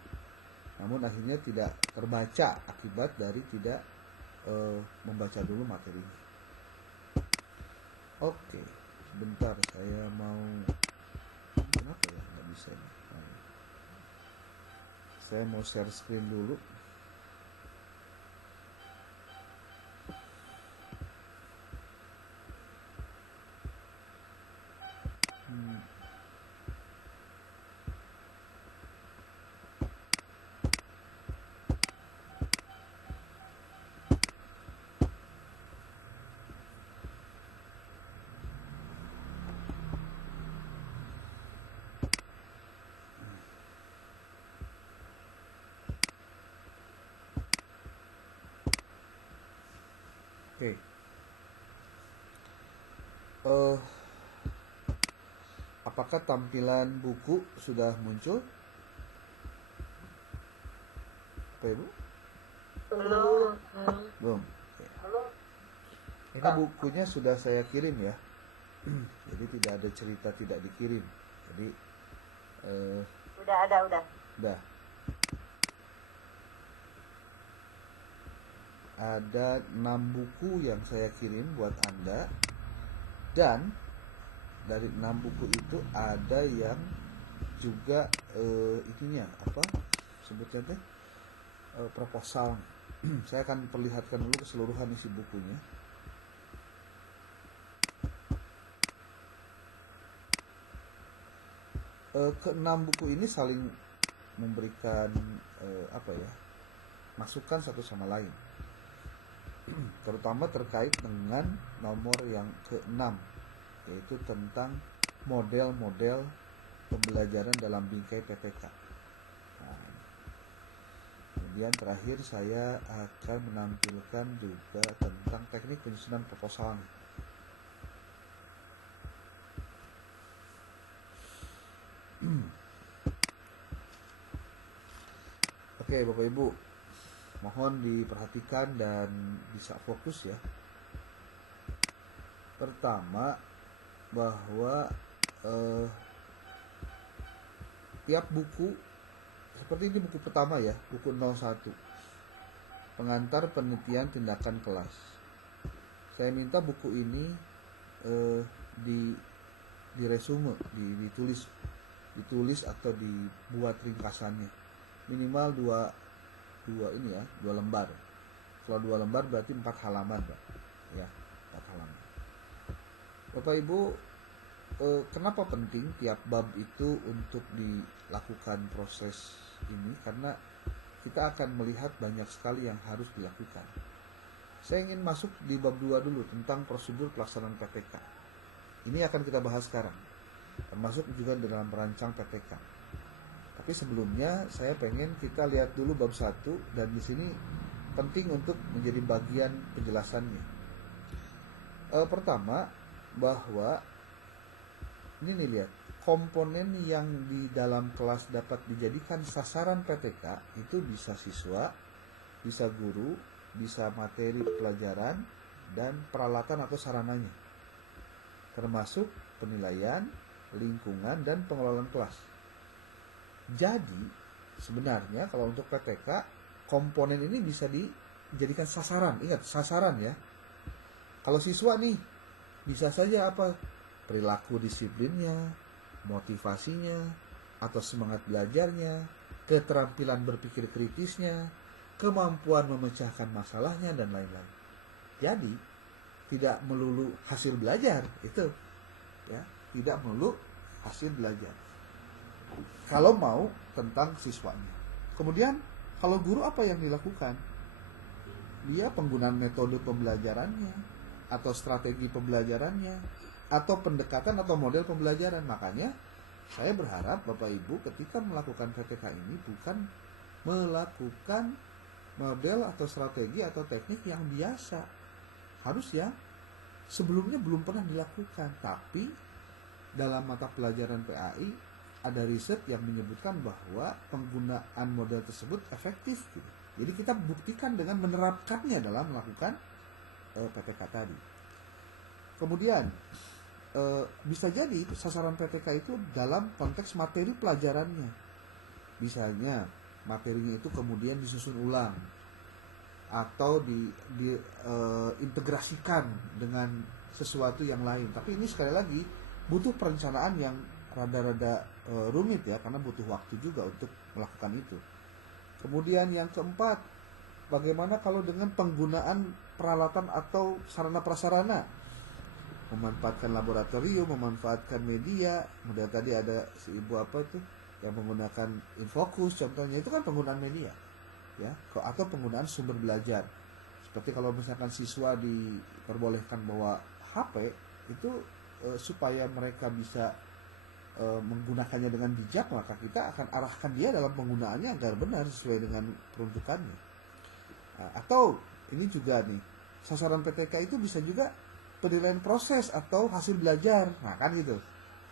namun akhirnya tidak terbaca akibat dari tidak membaca dulu materi. Oke, sebentar saya mau, kenapa ya nggak bisa ini? Saya mau share screen dulu. Oke. Eh, apakah tampilan buku sudah muncul? Apa Ibu? Belum. Belum. Ini bukunya sudah saya kirim ya. Jadi tidak ada cerita tidak dikirim. Jadi Udah ada, udah. udah. Ada 6 buku yang saya kirim buat Anda. Dan dari 6 buku itu ada yang juga itunya apa sebutnya teh proposal. Saya akan perlihatkan dulu keseluruhan isi bukunya. Ke-6 buku ini saling memberikan masukan satu sama lain, terutama terkait dengan nomor yang ke-6, yaitu tentang model-model pembelajaran dalam bingkai PPK. Nah, kemudian terakhir saya akan menampilkan juga tentang teknik penyusunan proposal. Oke, Bapak Ibu, mohon diperhatikan dan bisa fokus ya. Pertama, bahwa tiap buku, seperti ini buku pertama ya, buku 01, pengantar penelitian tindakan kelas. Saya minta buku ini di resume, ditulis atau dibuat ringkasannya. Minimal dua lembar. Kalau 2 lembar berarti 4 halaman, Pak. Ya, 4 halaman. Bapak Ibu, kenapa penting tiap bab itu untuk dilakukan proses ini? Karena kita akan melihat banyak sekali yang harus dilakukan. Saya ingin masuk di bab 2 dulu tentang prosedur pelaksanaan PPK. Ini akan kita bahas sekarang, termasuk juga dalam merancang PPK. Tapi sebelumnya saya pengen kita lihat dulu bab 1, dan di sini penting untuk menjadi bagian penjelasannya. Pertama, bahwa ini nih lihat, komponen yang di dalam kelas dapat dijadikan sasaran PPK itu bisa siswa, bisa guru, bisa materi pelajaran, dan peralatan atau sarananya, termasuk penilaian, lingkungan, dan pengelolaan kelas. Jadi sebenarnya kalau untuk PPK, komponen ini bisa dijadikan sasaran. Ingat, sasaran ya. Kalau siswa nih, bisa saja apa? Perilaku disiplinnya, motivasinya, atau semangat belajarnya, keterampilan berpikir kritisnya, kemampuan memecahkan masalahnya, dan lain-lain. Jadi tidak melulu hasil belajar itu ya, tidak melulu hasil belajar kalau mau tentang siswanya. Kemudian kalau guru apa yang dilakukan? Dia penggunaan metode pembelajarannya, atau strategi pembelajarannya, atau pendekatan atau model pembelajaran. Makanya saya berharap Bapak Ibu ketika melakukan PPK ini bukan melakukan model atau strategi atau teknik yang biasa, harus ya sebelumnya belum pernah dilakukan. Tapi dalam mata pelajaran PAI ada riset yang menyebutkan bahwa penggunaan model tersebut efektif gitu. Jadi kita buktikan dengan menerapkannya dalam melakukan PPK tadi. Kemudian bisa jadi sasaran PPK itu dalam konteks materi pelajarannya. Misalnya materinya itu kemudian disusun ulang atau diintegrasikan dengan sesuatu yang lain. Tapi ini sekali lagi butuh perencanaan yang rada-rada rumit ya, karena butuh waktu juga untuk melakukan itu. Kemudian yang keempat, bagaimana kalau dengan penggunaan peralatan atau sarana prasarana? Memanfaatkan laboratorium, memanfaatkan media. Kemudian tadi ada si ibu apa tuh yang menggunakan Infocus contohnya, itu kan penggunaan media ya, atau penggunaan sumber belajar. Seperti kalau misalkan siswa diperbolehkan bawa HP itu supaya mereka bisa menggunakannya dengan bijak, maka kita akan arahkan dia dalam penggunaannya agar benar sesuai dengan peruntukannya. Atau ini juga nih, sasaran PTK itu bisa juga penilaian proses atau hasil belajar. Nah kan gitu.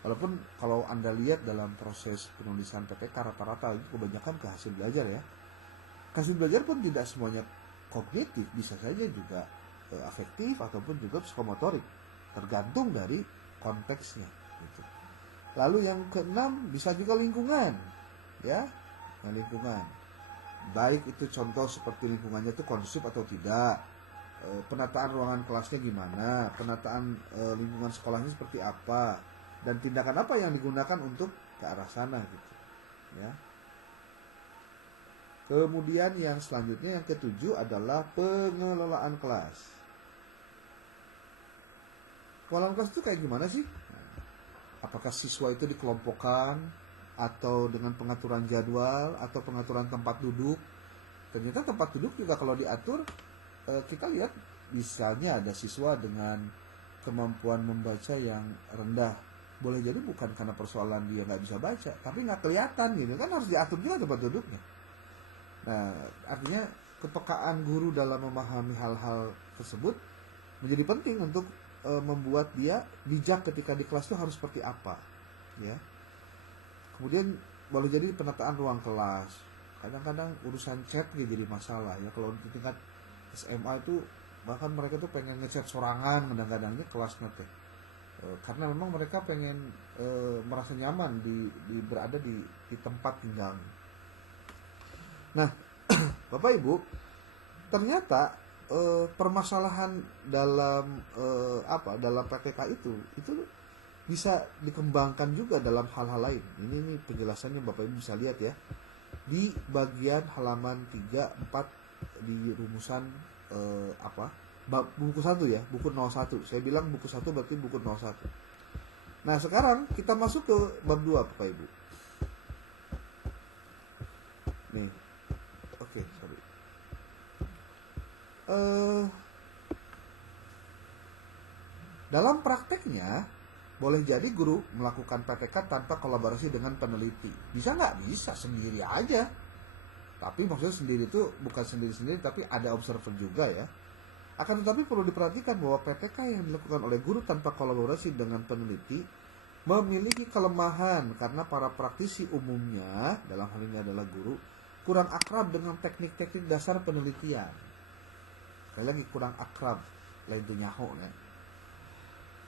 Walaupun kalau Anda lihat dalam proses penulisan PTK rata-rata itu kebanyakan ke hasil belajar ya. Hasil belajar pun tidak semuanya kognitif, bisa saja juga afektif ataupun juga psikomotorik, tergantung dari konteksnya gitu. Lalu yang keenam bisa juga lingkungan ya. Nah, lingkungan baik itu contoh seperti lingkungannya itu kondusif atau tidak, penataan ruangan kelasnya gimana, penataan lingkungan sekolahnya seperti apa, dan tindakan apa yang digunakan untuk ke arah sana gitu ya. Kemudian yang selanjutnya yang ketujuh adalah pengelolaan kelas. Pengelolaan kelas itu kayak gimana sih? Apakah siswa itu dikelompokkan atau dengan pengaturan jadwal atau pengaturan tempat duduk? Ternyata tempat duduk juga kalau diatur, kita lihat misalnya ada siswa dengan kemampuan membaca yang rendah, boleh jadi bukan karena persoalan dia nggak bisa baca, tapi nggak kelihatan gitu kan, harus diatur juga tempat duduknya. Nah, artinya kepekaan guru dalam memahami hal-hal tersebut menjadi penting untuk membuat dia bijak ketika di kelas itu harus seperti apa, ya. Kemudian boleh jadi penataan ruang kelas. Kadang-kadang urusan chat jadi masalah ya. Kalau di tingkat SMA itu bahkan mereka tuh pengen ngechat sorangan kadang-kadangnya kelasnya teh. Karena memang mereka pengen merasa nyaman berada di tempat tinggalnya. Nah, Bapak Ibu, ternyata permasalahan dalam dalam PTK itu bisa dikembangkan juga dalam hal-hal lain. Ini penjelasannya Bapak Ibu bisa lihat ya di bagian halaman 3, 4 di rumusan buku 1 ya, buku 01. Saya bilang buku 1 berarti buku 01. Nah, sekarang kita masuk ke bab 2 Bapak Ibu. Nih. Oke, sorry. Dalam prakteknya boleh jadi guru melakukan PTK tanpa kolaborasi dengan peneliti. Bisa nggak? Bisa, sendiri aja. Tapi maksudnya sendiri itu bukan sendiri-sendiri, tapi ada observer juga ya. Akan tetapi perlu diperhatikan bahwa PTK yang dilakukan oleh guru tanpa kolaborasi dengan peneliti memiliki kelemahan karena para praktisi umumnya, dalam hal ini adalah guru, kurang akrab dengan teknik-teknik dasar penelitian. Sekali lagi kurang akrab, lain tuh nyaho ya.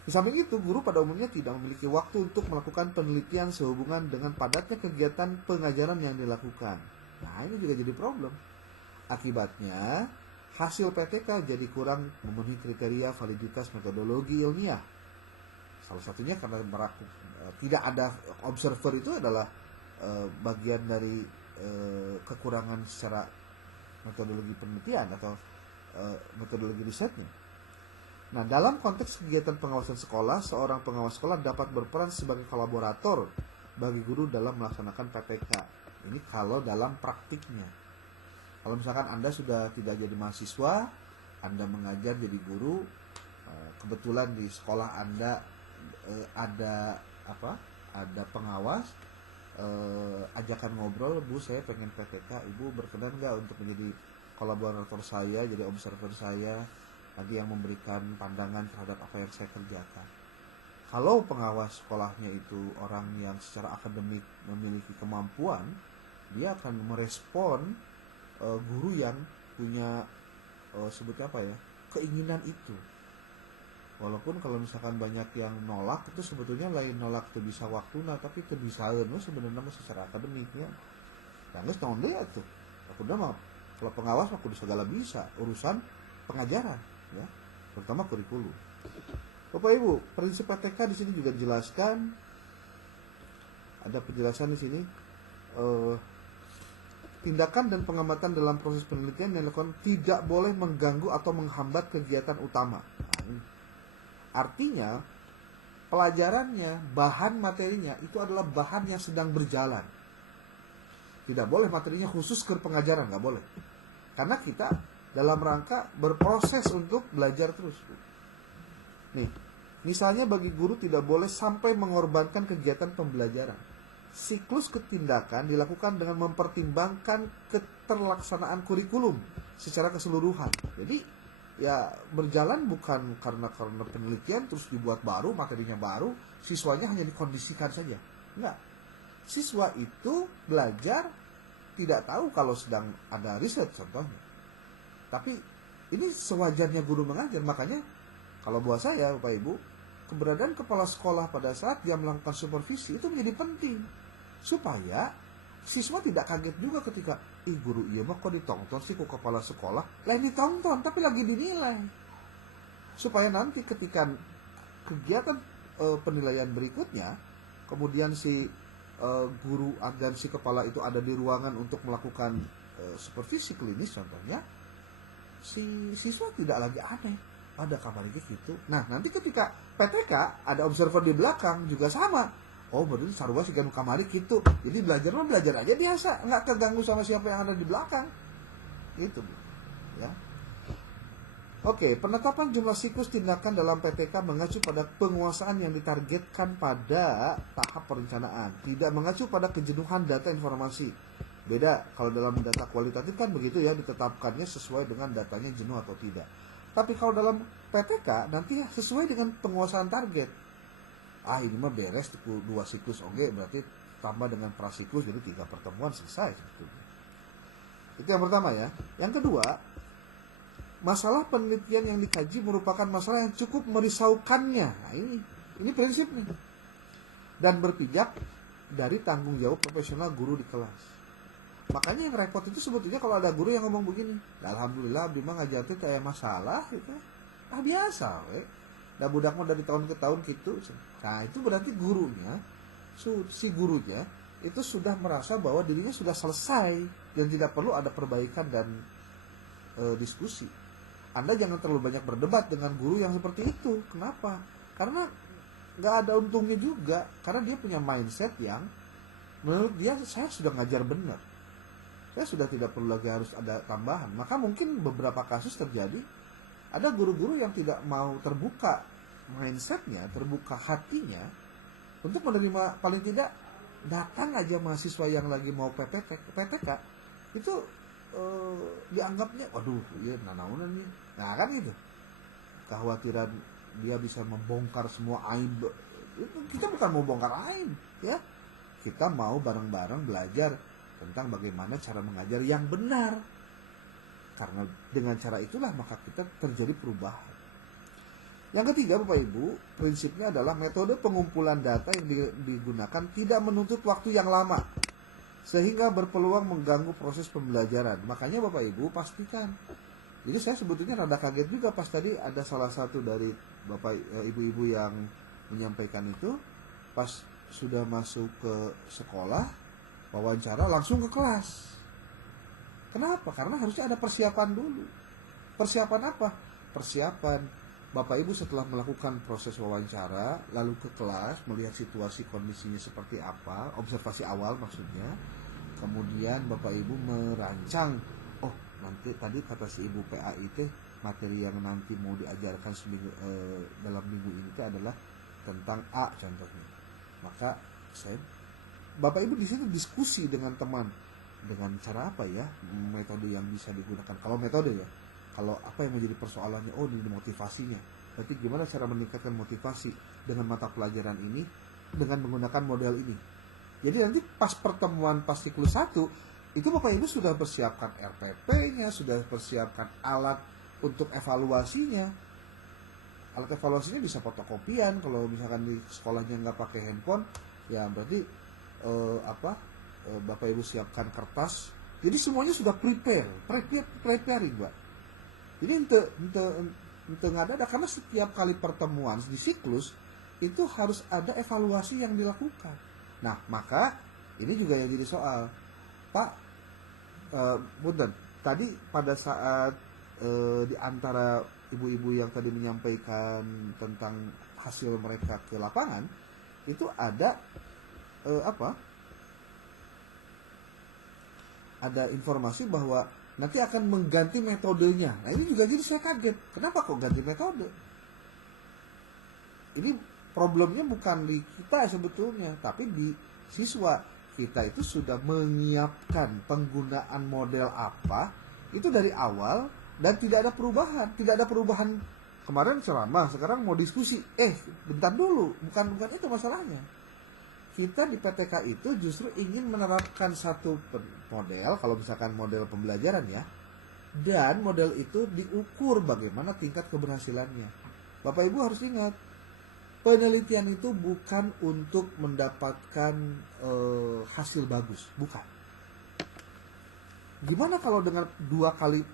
Di samping itu, guru pada umumnya tidak memiliki waktu untuk melakukan penelitian sehubungan dengan padatnya kegiatan pengajaran yang dilakukan. Nah, ini juga jadi problem. Akibatnya, hasil PTK jadi kurang memenuhi kriteria validitas metodologi ilmiah. Salah satunya karena tidak ada observer itu adalah bagian dari kekurangan secara metodologi penelitian atau metodologi risetnya. Nah, dalam konteks kegiatan pengawasan sekolah, seorang pengawas sekolah dapat berperan sebagai kolaborator bagi guru dalam melaksanakan PTK. Ini kalau dalam praktiknya. Kalau misalkan Anda sudah tidak jadi mahasiswa, Anda mengajar jadi guru, kebetulan di sekolah Anda ada pengawas, ajakan ngobrol, Bu saya pengen PTK, Ibu berkenan nggak untuk menjadi kolaborator saya, jadi observer saya, nanti yang memberikan pandangan terhadap apa yang saya kerjakan. Kalau pengawas sekolahnya itu orang yang secara akademik memiliki kemampuan, dia akan merespon guru yang punya keinginan itu. Walaupun kalau misalkan banyak yang nolak, itu sebetulnya lain nolak tuh bisa waktuna, tapi tuh bisa sebenarnya secara akademiknya. Nah, geus tahun deui atuh. Aku mah kalau pengawas mah kudu segala bisa, urusan pengajaran ya, terutama kurikulum. Bapak Ibu, prinsip PTK di sini juga dijelaskan. Ada penjelasan di sini. Tindakan dan pengamatan dalam proses penelitian yang dilakukan tidak boleh mengganggu atau menghambat kegiatan utama. Nah, ini. Artinya pelajarannya, bahan materinya itu adalah bahan yang sedang berjalan. Tidak boleh materinya khusus ke pengajaran, nggak boleh. Karena kita dalam rangka berproses untuk belajar terus. Nih, misalnya bagi guru tidak boleh sampai mengorbankan kegiatan pembelajaran. Siklus ketindakan dilakukan dengan mempertimbangkan keterlaksanaan kurikulum secara keseluruhan. Jadi ya berjalan bukan karena penelitian terus dibuat baru, materinya baru, siswanya hanya dikondisikan saja. Enggak. Siswa itu belajar tidak tahu kalau sedang ada riset contohnya. Tapi ini sewajarnya guru mengajar. Makanya kalau buat saya Bapak Ibu, keberadaan kepala sekolah pada saat dia melakukan supervisi itu menjadi penting. Supaya siswa tidak kaget juga ketika, guru iya mah kok ditonton sih kok kepala sekolah. Lain ditonton tapi lagi dinilai. Supaya nanti ketika kegiatan penilaian berikutnya, kemudian si guru dan si kepala itu ada di ruangan untuk melakukan supervisi klinis contohnya, si siswa tidak lagi aneh, ada kamarnya gitu. Nah nanti ketika PTK ada observer di belakang juga sama. Oh berarti sarua sih kan kamari gitu. Jadi belajar aja biasa, nggak keganggu sama siapa yang ada di belakang. Gitu, ya. Oke, penetapan jumlah siklus tindakan dalam PTK mengacu pada penguasaan yang ditargetkan pada tahap perencanaan, tidak mengacu pada kejenuhan data informasi. Beda kalau dalam data kualitatif kan begitu ya, ditetapkannya sesuai dengan datanya jenuh atau tidak. Tapi kalau dalam PTK nanti sesuai dengan penguasaan target. Ini mah beres 2 siklus oke, berarti tambah dengan prasiklus jadi 3 pertemuan selesai sebetulnya. Itu yang pertama ya. Yang kedua, masalah penelitian yang dikaji merupakan masalah yang cukup merisaukannya. Nah, ini prinsipnya. Dan berpijak dari tanggung jawab profesional guru di kelas. Makanya yang repot itu sebetulnya kalau ada guru yang ngomong begini, alhamdulillah abdi mah ngajar teh teu masalah gitu. Biasa we. Nah budak mah dari tahun ke tahun gitu. Nah itu berarti gurunya, si gurunya itu sudah merasa bahwa dirinya sudah selesai dan tidak perlu ada perbaikan dan diskusi. Anda jangan terlalu banyak berdebat dengan guru yang seperti itu. Kenapa? Karena nggak ada untungnya juga. Karena dia punya mindset yang menurut dia saya sudah ngajar benar. Saya sudah tidak perlu lagi harus ada tambahan. Maka mungkin beberapa kasus terjadi. Ada guru-guru yang tidak mau terbuka mindsetnya, terbuka hatinya untuk menerima, paling tidak datang aja mahasiswa yang lagi mau PTK itu dianggapnya, waduh, iya nanaunan nih. Nah kan gitu, kekhawatiran dia bisa membongkar semua aib. Kita bukan mau bongkar aib, ya. Kita mau bareng-bareng belajar tentang bagaimana cara mengajar yang benar. Karena dengan cara itulah maka kita terjadi perubahan. Yang ketiga Bapak Ibu, prinsipnya adalah metode pengumpulan data yang digunakan tidak menuntut waktu yang lama, sehingga berpeluang mengganggu proses pembelajaran. Makanya Bapak Ibu pastikan. Jadi saya sebetulnya rada kaget juga pas tadi ada salah satu dari Bapak Ibu-ibu yang menyampaikan itu, pas sudah masuk ke sekolah, wawancara langsung ke kelas. Kenapa? Karena harusnya ada persiapan dulu. Persiapan apa? Persiapan Bapak Ibu setelah melakukan proses wawancara, lalu ke kelas, melihat situasi kondisinya seperti apa, observasi awal maksudnya. Kemudian Bapak Ibu merancang, oh nanti tadi kata si Ibu PAI teh materi yang nanti mau diajarkan dalam minggu ini adalah tentang A contohnya. Maka Bapak Ibu di situ diskusi dengan teman. Dengan cara apa ya metode yang bisa digunakan. Kalau metode ya, kalau apa yang menjadi persoalannya, oh ini motivasinya, berarti gimana cara meningkatkan motivasi dengan mata pelajaran ini dengan menggunakan model ini. Jadi nanti pas pertemuan pas siklus 1 itu Bapak Ibu sudah persiapkan RPP-nya, sudah persiapkan alat untuk evaluasinya. Alat evaluasinya bisa fotokopian. Kalau misalkan di sekolahnya nggak pakai handphone, ya berarti Bapak Ibu siapkan kertas. Jadi semuanya sudah preparing, Mbak. Jadi ente nggak ada, karena setiap kali pertemuan di siklus itu harus ada evaluasi yang dilakukan. Nah, maka ini juga yang jadi soal. Pak, punten, tadi pada saat di antara ibu-ibu yang tadi menyampaikan tentang hasil mereka ke lapangan, itu ada ada informasi bahwa nanti akan mengganti metodenya. Nah ini juga jadi saya kaget. Kenapa kok ganti metode? Ini problemnya bukan di kita sebetulnya, tapi di siswa. Kita itu sudah menyiapkan penggunaan model apa, itu dari awal Dan tidak ada perubahan. Kemarin ceramah, sekarang mau diskusi. Bentar dulu, bukan itu masalahnya. Kita di PTK itu justru ingin menerapkan satu model, kalau misalkan model pembelajaran ya, dan model itu diukur bagaimana tingkat keberhasilannya. Bapak Ibu harus ingat, penelitian itu bukan untuk mendapatkan hasil bagus, bukan. Gimana kalau dengan 2 kali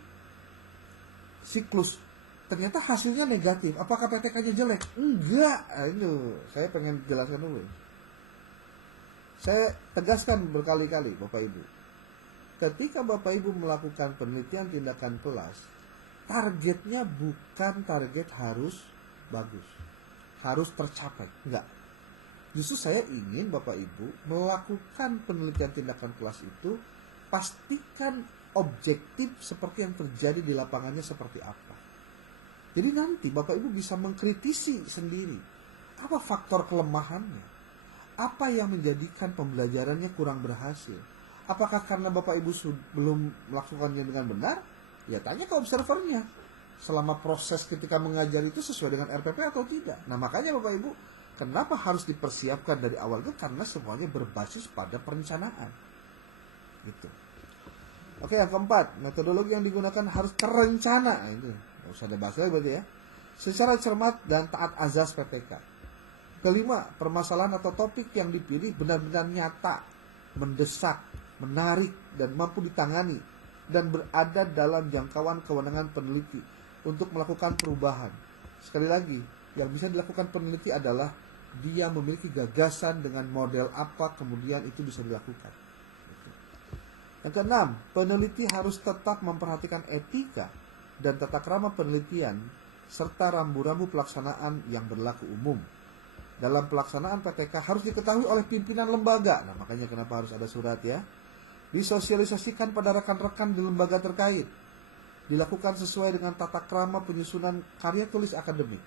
siklus ternyata hasilnya negatif? Apakah PTK-nya jelek? Enggak. Ini saya pengen jelaskan dulu. Saya tegaskan berkali-kali Bapak Ibu. Ketika Bapak Ibu melakukan penelitian tindakan kelas, targetnya bukan target harus bagus, harus tercapai. Enggak. Justru saya ingin Bapak Ibu melakukan penelitian tindakan kelas itu pastikan objektif seperti yang terjadi di lapangannya seperti apa. Jadi nanti Bapak Ibu bisa mengkritisi sendiri apa faktor kelemahannya, apa yang menjadikan pembelajarannya kurang berhasil. Apakah karena Bapak Ibu belum melakukannya dengan benar? Ya tanya ke observernya. Selama proses ketika mengajar itu sesuai dengan RPP atau tidak. Nah makanya Bapak Ibu, kenapa harus dipersiapkan dari awal itu? Karena semuanya berbasis pada perencanaan. Gitu. Oke, yang keempat, metodologi yang digunakan harus terencana. Ini nggak usah ada bahasa berarti ya. Secara cermat dan taat azas PTK. Kelima, permasalahan atau topik yang dipilih benar-benar nyata, mendesak, menarik, dan mampu ditangani, dan berada dalam jangkauan kewenangan peneliti untuk melakukan perubahan. Sekali lagi, yang bisa dilakukan peneliti adalah dia memiliki gagasan dengan model apa, kemudian itu bisa dilakukan. Yang keenam, peneliti harus tetap memperhatikan etika dan tata krama penelitian serta rambu-rambu pelaksanaan yang berlaku umum. Dalam pelaksanaan PTK harus diketahui oleh pimpinan lembaga. Nah, makanya kenapa harus ada surat ya. Disosialisasikan pada rekan-rekan di lembaga terkait. Dilakukan sesuai dengan tata krama penyusunan karya tulis akademik.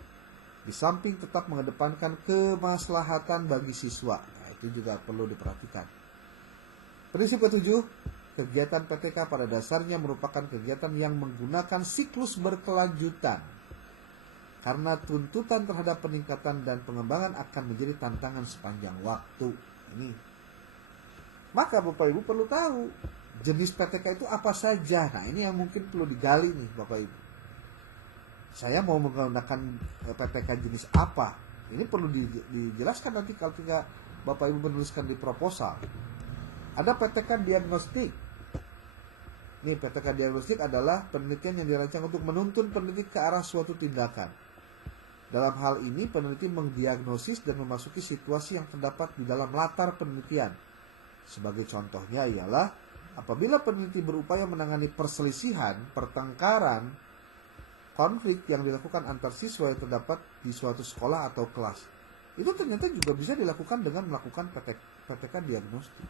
Di samping tetap mengedepankan kemaslahatan bagi siswa. Nah, itu juga perlu diperhatikan. Prinsip ketujuh, kegiatan PTK pada dasarnya merupakan kegiatan yang menggunakan siklus berkelanjutan. Karena tuntutan terhadap peningkatan dan pengembangan akan menjadi tantangan sepanjang waktu. Ini. Maka Bapak Ibu perlu tahu jenis PTK itu apa saja. Nah ini yang mungkin perlu digali nih Bapak Ibu. Saya mau menggunakan PTK jenis apa? Ini perlu dijelaskan nanti ketika Bapak Ibu menuliskan di proposal. Ada PTK diagnostik. Ini PTK diagnostik adalah penelitian yang dirancang untuk menuntun peneliti ke arah suatu tindakan. Dalam hal ini, peneliti mendiagnosis dan memasuki situasi yang terdapat di dalam latar penelitian. Sebagai contohnya ialah, apabila peneliti berupaya menangani perselisihan, pertengkaran, konflik yang dilakukan antar siswa yang terdapat di suatu sekolah atau kelas. Itu ternyata juga bisa dilakukan dengan melakukan PTK diagnostik.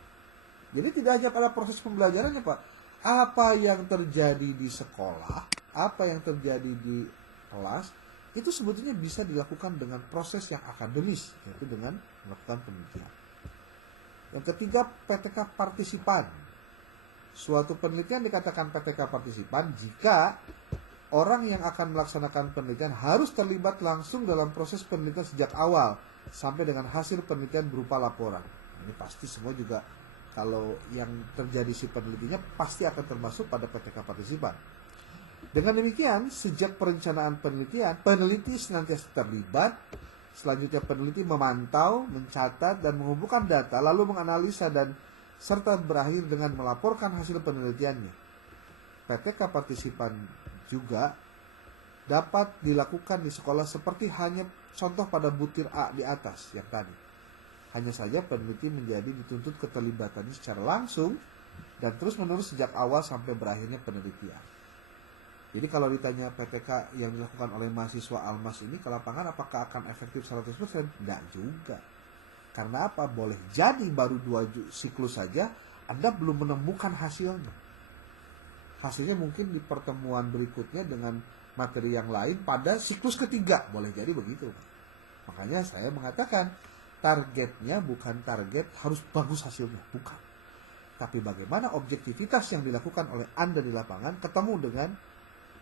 Jadi tidak hanya pada proses pembelajarannya Pak. Apa yang terjadi di sekolah, apa yang terjadi di kelas, itu sebetulnya bisa dilakukan dengan proses yang akademis, yaitu dengan melakukan penelitian. Yang ketiga, PTK partisipan. Suatu penelitian dikatakan PTK partisipan jika orang yang akan melaksanakan penelitian harus terlibat langsung dalam proses penelitian sejak awal sampai dengan hasil penelitian berupa laporan. Ini pasti semua juga kalau yang terjadi si penelitinya pasti akan termasuk pada PTK partisipan. Dengan demikian, sejak perencanaan penelitian, peneliti senantiasa terlibat. Selanjutnya peneliti memantau, mencatat, dan mengumpulkan data, lalu menganalisa dan serta berakhir dengan melaporkan hasil penelitiannya. PTK partisipan juga dapat dilakukan di sekolah seperti hanya contoh pada butir A di atas yang tadi. Hanya saja peneliti menjadi dituntut keterlibatannya secara langsung dan terus-menerus sejak awal sampai berakhirnya penelitian. Jadi kalau ditanya PTK yang dilakukan oleh mahasiswa Almas ini ke lapangan apakah akan efektif 100%? Enggak juga. Karena apa? Boleh jadi baru 2 siklus saja Anda belum menemukan hasilnya. Hasilnya mungkin di pertemuan berikutnya dengan materi yang lain pada siklus ketiga. Boleh jadi begitu. Makanya saya mengatakan targetnya bukan target harus bagus hasilnya. Bukan. Tapi bagaimana objektivitas yang dilakukan oleh Anda di lapangan ketemu dengan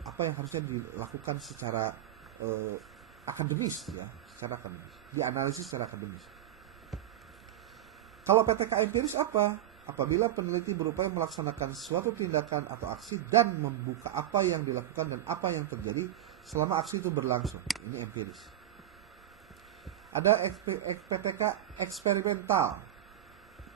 apa yang harusnya dilakukan secara akademis ya, secara akademis, dianalisis secara akademis. Kalau PTK empiris apa? Apabila peneliti berupaya melaksanakan suatu tindakan atau aksi dan membuka apa yang dilakukan dan apa yang terjadi selama aksi itu berlangsung. Ini empiris. Ada PTK eksperimental.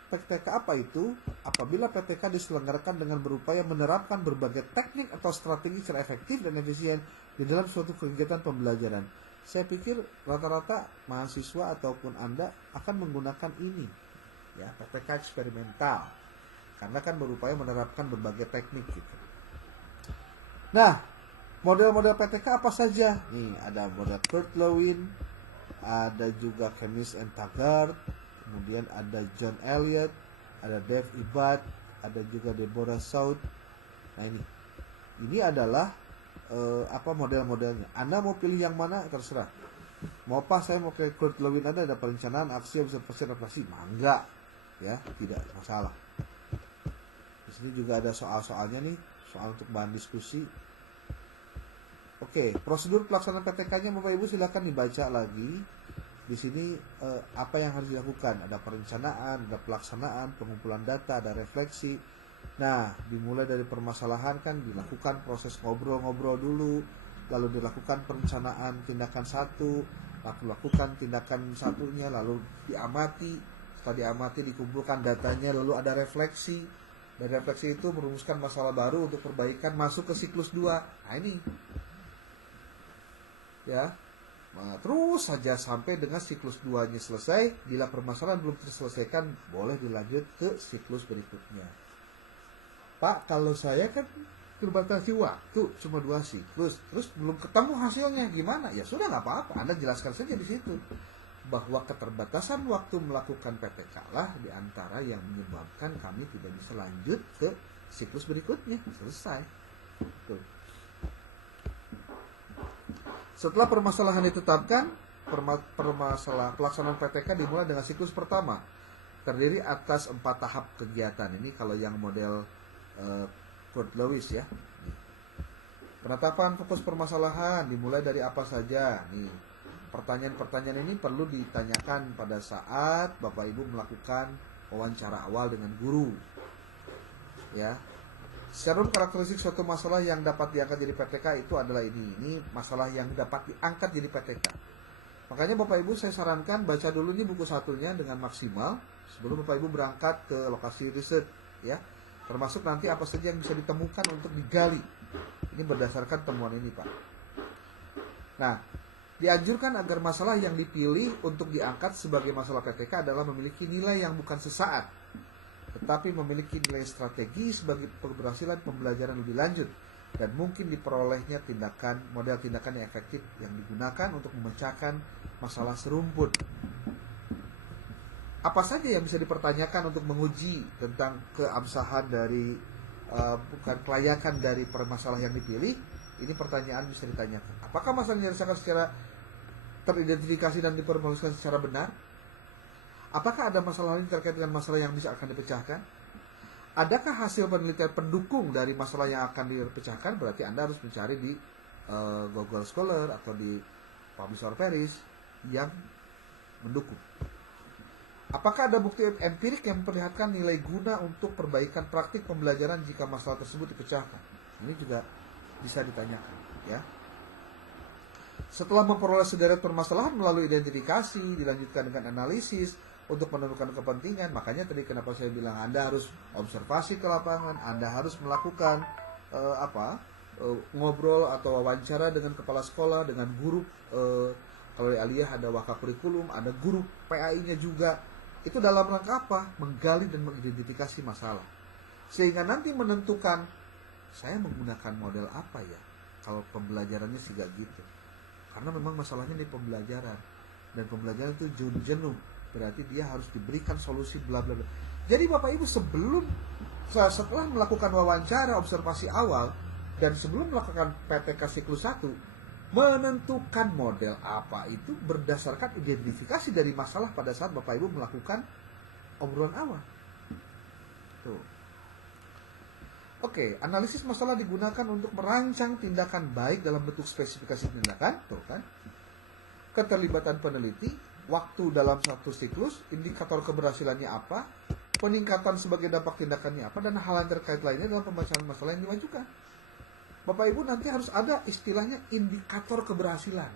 PTK apa itu? Apabila PTK diselenggarakan dengan berupaya menerapkan berbagai teknik atau strategi secara efektif dan efisien di dalam suatu kegiatan pembelajaran. Saya pikir rata-rata mahasiswa ataupun Anda akan menggunakan ini. Ya, PTK eksperimental. Karena kan berupaya menerapkan berbagai teknik gitu. Nah, model-model PTK apa saja? Nih, ada model Kurt Lewin, ada juga Chemist and Taggart, kemudian ada John Elliott, ada Dave Ibad, ada juga Deborah South. Nah, ini adalah model-modelnya. Anda mau pilih yang mana terserah. Mau apa saya mau kayak Kurt Lewin, ada perencanaan, aksi, observasi, refleksi. Enggak. Ya, tidak masalah. Di sini juga ada soal-soalnya nih, soal untuk bahan diskusi. Oke, prosedur pelaksanaan PTK-nya Bapak Ibu silakan dibaca lagi. Di sini apa yang harus dilakukan? Ada perencanaan, ada pelaksanaan, pengumpulan data, ada refleksi. Nah, dimulai dari permasalahan kan dilakukan proses ngobrol-ngobrol dulu, lalu dilakukan perencanaan tindakan satu, lalu lakukan tindakan satunya, lalu diamati. Setelah diamati dikumpulkan datanya, lalu ada refleksi. Dari refleksi itu merumuskan masalah baru untuk perbaikan, masuk ke siklus 2. Nah ini ya, nah, terus saja sampai dengan siklus 2-nya selesai. Bila permasalahan belum terselesaikan, boleh dilanjut ke siklus berikutnya. Pak, kalau saya kan terbatasi waktu, cuma 2 siklus, terus belum ketemu hasilnya, gimana? Ya sudah, nggak apa-apa, Anda jelaskan saja di situ bahwa keterbatasan waktu melakukan PTK lah diantara yang menyebabkan kami tidak bisa lanjut ke siklus berikutnya. Selesai. Tuh. Setelah permasalahan ditetapkan, pelaksanaan PTK dimulai dengan siklus pertama, terdiri atas 4 tahap kegiatan. Ini kalau yang model Kurt Lewis ya. Penetapan fokus permasalahan dimulai dari apa saja. Nih, pertanyaan-pertanyaan ini perlu ditanyakan pada saat Bapak Ibu melakukan wawancara awal dengan guru. Ya. Secara karakteristik suatu masalah yang dapat diangkat jadi PTK itu adalah ini. Ini masalah yang dapat diangkat jadi PTK. Makanya Bapak Ibu saya sarankan baca dulu nih buku satunya dengan maksimal sebelum Bapak Ibu berangkat ke lokasi riset, ya. Termasuk nanti apa saja yang bisa ditemukan untuk digali. Ini berdasarkan temuan ini, Pak. Nah, dianjurkan agar masalah yang dipilih untuk diangkat sebagai masalah PTK adalah memiliki nilai yang bukan sesaat, tetapi memiliki nilai strategi sebagai keberhasilan pembelajaran lebih lanjut dan mungkin diperolehnya model tindakan yang efektif yang digunakan untuk memecahkan masalah serumpun. Apa saja yang bisa dipertanyakan untuk menguji tentang keabsahan dari kelayakan dari permasalahan yang dipilih? Ini pertanyaan bisa ditanyakan. Apakah masalah yang dirasakan secara teridentifikasi dan diformulasikan secara benar? Apakah ada masalah lain terkait dengan masalah yang bisa akan dipecahkan? Adakah hasil penelitian pendukung dari masalah yang akan dipecahkan? Berarti Anda harus mencari di Google Scholar atau di Publisher Paris yang mendukung. Apakah ada bukti empirik yang memperlihatkan nilai guna untuk perbaikan praktik pembelajaran jika masalah tersebut dipecahkan? Ini juga bisa ditanyakan, ya. Setelah memperoleh sederet permasalahan melalui identifikasi, dilanjutkan dengan analisis untuk menemukan kepentingan. Makanya tadi kenapa saya bilang Anda harus observasi ke lapangan, Anda harus melakukan ngobrol atau wawancara dengan kepala sekolah, dengan guru. Kalau di Aliyah ada wakakurikulum, ada guru PAI-nya juga. Itu dalam rangka apa? Menggali dan mengidentifikasi masalah. Sehingga nanti menentukan saya menggunakan model apa ya kalau pembelajarannya sih gak gitu. Karena memang masalahnya di pembelajaran. Dan pembelajaran itu jenuh. Berarti dia harus diberikan solusi bla bla bla. Jadi Bapak Ibu setelah melakukan wawancara observasi awal dan sebelum melakukan PTK siklus 1, menentukan model apa itu berdasarkan identifikasi dari masalah pada saat Bapak Ibu melakukan obrolan awal. Tuh. Oke, analisis masalah digunakan untuk merancang tindakan baik dalam bentuk spesifikasi tindakan, tuh kan? Keterlibatan peneliti, waktu dalam satu siklus, indikator keberhasilannya apa, peningkatan sebagai dampak tindakannya apa, dan hal yang terkait lainnya dalam pembacaan masalah yang dimajukan. Bapak Ibu nanti harus ada istilahnya indikator keberhasilan.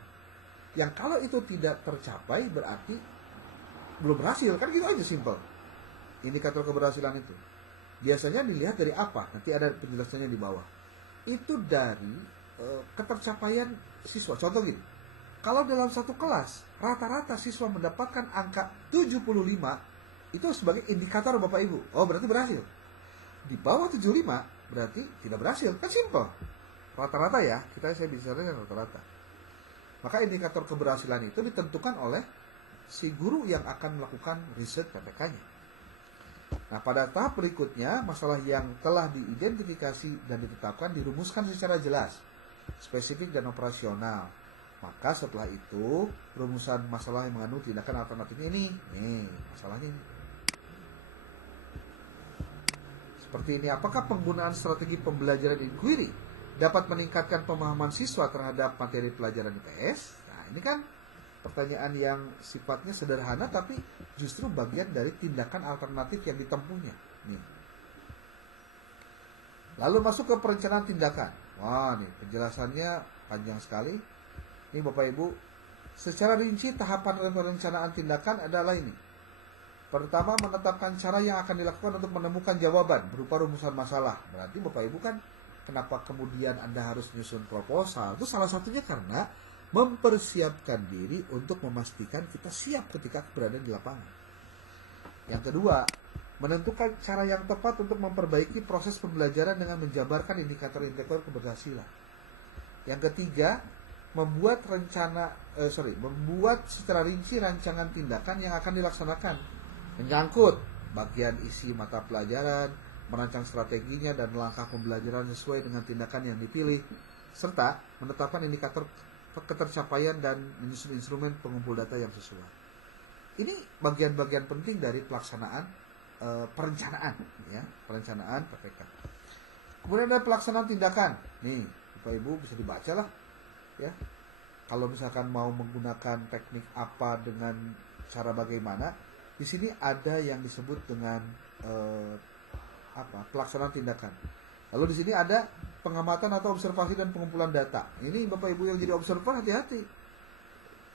Yang kalau itu tidak tercapai berarti belum berhasil, kan gitu aja simple. Indikator keberhasilan itu biasanya dilihat dari apa? Nanti ada penjelasannya di bawah. Itu dari ketercapaian siswa. Contoh gini, kalau dalam satu kelas rata-rata siswa mendapatkan angka 75, itu sebagai indikator Bapak Ibu. Oh, berarti berhasil. Di bawah 75 berarti tidak berhasil. Kan simple. Rata-rata ya, saya bicara dengan rata-rata. Maka indikator keberhasilan itu ditentukan oleh si guru yang akan melakukan riset PTK-nya. Nah, pada tahap berikutnya, masalah yang telah diidentifikasi dan ditetapkan dirumuskan secara jelas, spesifik dan operasional. Maka setelah itu, rumusan masalah yang mengandung tindakan alternatif ini. Nih, masalahnya ini. Seperti ini, apakah penggunaan strategi pembelajaran inquiry dapat meningkatkan pemahaman siswa terhadap materi pelajaran IPS? Nah, ini kan pertanyaan yang sifatnya sederhana tapi justru bagian dari tindakan alternatif yang ditempuhnya. Nih. Lalu masuk ke perencanaan tindakan. Wah, nih penjelasannya panjang sekali. Ini Bapak Ibu, secara rinci tahapan perencanaan tindakan adalah ini. Pertama, menetapkan cara yang akan dilakukan untuk menemukan jawaban berupa rumusan masalah. Berarti Bapak Ibu kan kenapa kemudian Anda harus menyusun proposal? Itu salah satunya karena mempersiapkan diri untuk memastikan kita siap ketika berada di lapangan. Yang kedua, menentukan cara yang tepat untuk memperbaiki proses pembelajaran dengan menjabarkan indikator-indikator keberhasilan. Yang ketiga, membuat secara rinci rancangan tindakan yang akan dilaksanakan, menyangkut bagian isi mata pelajaran, merancang strateginya dan langkah pembelajaran sesuai dengan tindakan yang dipilih, serta menetapkan indikator ketercapaian dan menyusun instrumen pengumpul data yang sesuai. Ini bagian-bagian penting dari pelaksanaan perencanaan, ya, perencanaan PPK. Kemudian ada pelaksanaan tindakan. Nih, Bapak Ibu bisa dibaca lah, ya. Kalau misalkan mau menggunakan teknik apa dengan cara bagaimana, di sini ada yang disebut dengan pelaksanaan tindakan. Lalu di sini ada pengamatan atau observasi dan pengumpulan data. Ini Bapak Ibu yang jadi observer hati-hati.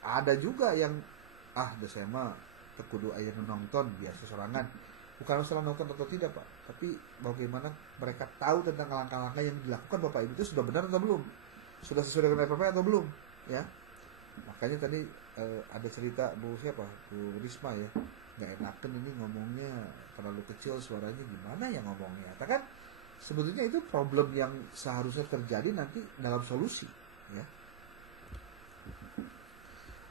Ada juga yang udah saya mah tekudu aya nonton biasa sorangan. Bukan masalah nonton atau tidak, Pak, tapi bagaimana mereka tahu tentang langkah-langkah yang dilakukan Bapak Ibu itu sudah benar atau belum? Sudah sesuai dengan RPP atau belum, ya? Makanya tadi ada cerita Bu Risma ya. Nggak enakan ini ngomongnya terlalu kecil suaranya, gimana ya ngomongnya. Kan sebetulnya itu problem yang seharusnya terjadi nanti dalam solusi, ya.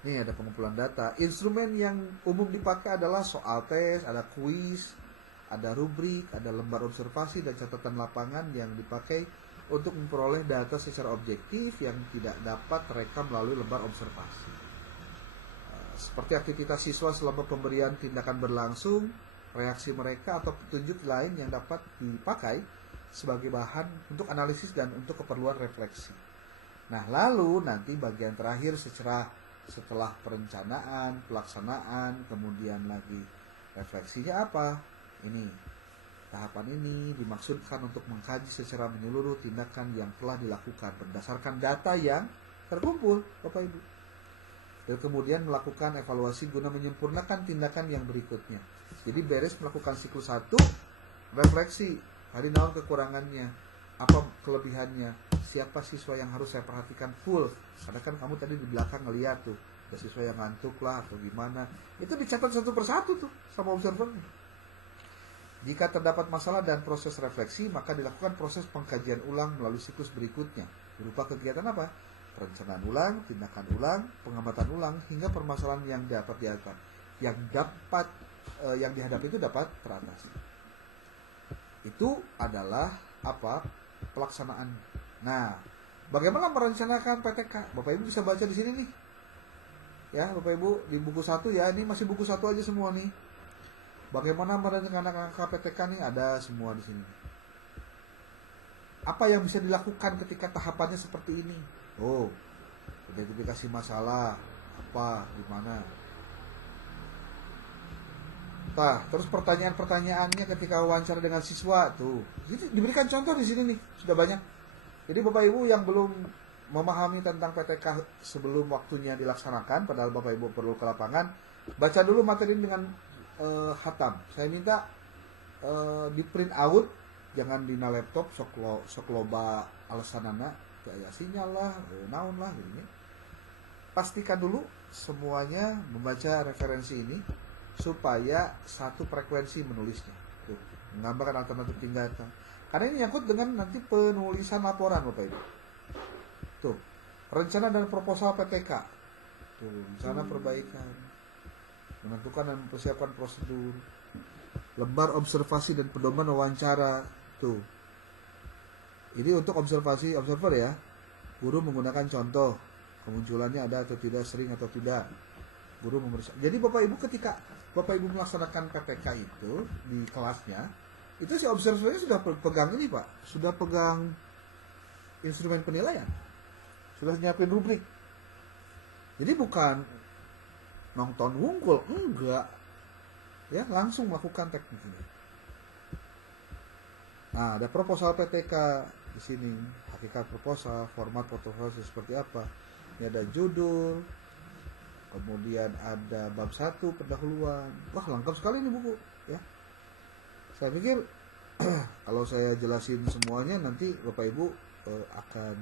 Ini ada pengumpulan data. Instrumen yang umum dipakai adalah soal tes, ada kuis, ada rubrik, ada lembar observasi dan catatan lapangan yang dipakai untuk memperoleh data secara objektif yang tidak dapat terekam melalui lembar observasi. Seperti aktivitas siswa selama pemberian tindakan berlangsung, reaksi mereka atau petunjuk lain yang dapat dipakai sebagai bahan untuk analisis dan untuk keperluan refleksi. Nah, lalu nanti bagian terakhir setelah perencanaan, pelaksanaan, kemudian lagi refleksinya apa? Ini, tahapan ini dimaksudkan untuk mengkaji secara menyeluruh tindakan yang telah dilakukan berdasarkan data yang terkumpul, Bapak Ibu. Dan kemudian melakukan evaluasi guna menyempurnakan tindakan yang berikutnya. Jadi beres melakukan siklus 1, refleksi, hari naon kekurangannya, apa kelebihannya, siapa siswa yang harus saya perhatikan full. Karena kan kamu tadi di belakang ngeliat tuh, ada siswa yang ngantuk lah atau gimana. Itu dicatat satu persatu tuh sama observernya. Jika terdapat masalah dan proses refleksi, maka dilakukan proses pengkajian ulang melalui siklus berikutnya. Berupa kegiatan apa? Perencanaan ulang, tindakan ulang, pengamatan ulang, hingga permasalahan yang dihadapi itu dapat teratasi. Itu adalah apa? Pelaksanaan. Nah, bagaimana merencanakan PTK? Bapak Ibu bisa baca di sini nih. Ya, Bapak Ibu di buku 1 ya, ini masih buku 1 aja semua nih. Bagaimana merencanakan PTK nih ada semua di sini. apa yang bisa dilakukan ketika tahapannya seperti ini? Oh, identifikasi masalah apa, gimana? Nah, terus pertanyaan-pertanyaannya ketika wawancara dengan siswa tuh, itu diberikan contoh di sini nih, sudah banyak. Jadi Bapak Ibu yang belum memahami tentang PTK sebelum waktunya dilaksanakan, padahal Bapak Ibu perlu ke lapangan, baca dulu materi dengan khatam. Saya minta di print out, jangan dina laptop, sok loba alasanana, kayak sinyal lah, naon lah, gitu. Pastikan dulu semuanya membaca referensi ini supaya satu frekuensi menulisnya. Tuh, menggambarkan alternatif tingkatan. Karena ini nyangkut dengan nanti penulisan laporan Bapak Ibu. Tuh, rencana dan proposal PTK. Tuh, rencana perbaikan. Menentukan dan mempersiapkan prosedur. Lembar observasi dan pedoman wawancara. Tuh. Ini untuk observasi observer ya. Guru menggunakan contoh. Kemunculannya ada atau tidak, sering atau tidak. Guru memeriksa. Jadi Bapak Ibu ketika Bapak Ibu melaksanakan PTK itu di kelasnya, itu si observernya sudah pegang ini Pak, sudah pegang instrumen penilaian, sudah nyiapin rubrik. Jadi bukan nonton wungkul, enggak, ya langsung melakukan teknik ini. Nah, ada proposal PTK di sini, hakikat proposal, format proposal seperti apa. Ini ada judul. Kemudian ada bab 1 pendahuluan. Wah, lengkap sekali ini buku ya. Saya pikir kalau saya jelasin semuanya nanti Bapak Ibu akan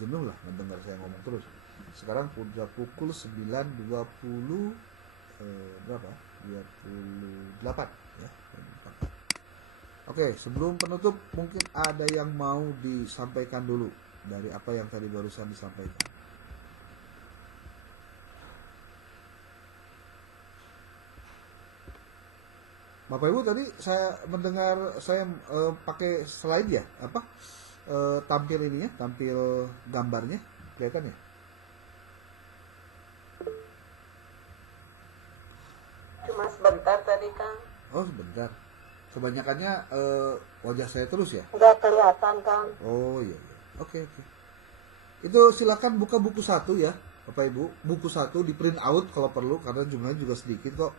jenuh lah mendengar saya ngomong terus. Sekarang sudah pukul 9.20 berapa? 28 ya. Oke, sebelum penutup mungkin ada yang mau disampaikan dulu dari apa yang tadi barusan disampaikan. Bapak Ibu tadi saya mendengar saya pakai slide ya, apa tampil ininya, tampil gambarnya, kelihatan ya? Cuma sebentar tadi Kang. Oh sebentar. Kebanyakannya wajah saya terus ya? Nggak kelihatan Kang. Oh iya. Oke. Itu silakan buka buku 1 ya, Bapak Ibu. Buku 1 di print out kalau perlu karena jumlahnya juga sedikit kok.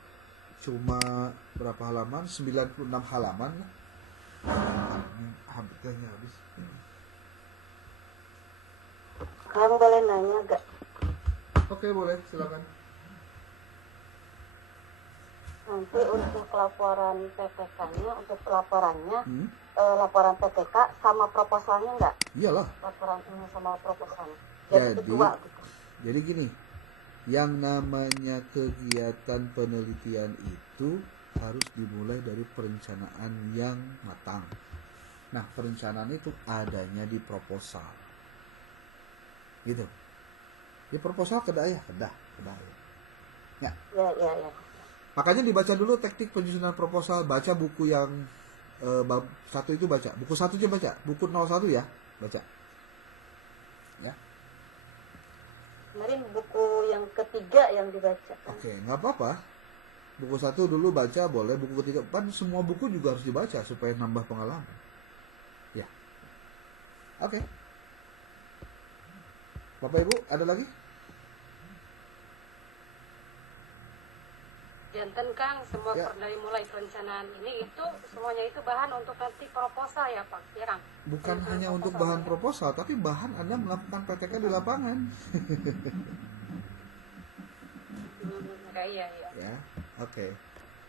Cuma berapa halaman? 96 halaman lah. Hampirnya habis. Kang boleh nanya gak? Oke, boleh, silakan. Nanti untuk laporan PTK-nya, untuk laporannya, laporan PTK sama proposalnya enggak? Iyalah. Laporan ini sama proposalnya. Jadi berdua gitu. Jadi gini, yang namanya kegiatan penelitian itu harus dimulai dari perencanaan yang matang. Nah, perencanaan itu adanya di proposal. Gitu. Di proposal kedah. Ya. Ya. Makanya dibaca dulu teknik penyusunan proposal, baca buku yang bab 1 itu baca. Buku 1 aja baca, buku 01 ya, baca. Ya. Kemarin buku yang ketiga yang dibaca. Oke, nggak apa-apa. Buku 1 dulu baca boleh, buku ketiga kan semua buku juga harus dibaca supaya nambah pengalaman. Ya. Oke. Bapak Ibu, ada lagi? Janten Kang, semua Ya. dari mulai perencanaan ini itu semuanya itu bahan untuk nanti proposal ya Pak, ya Kang? Bukan hanya untuk bahan proposal, tapi bahan Anda melakukan PTK di lapangan. Iya. Ya, oke.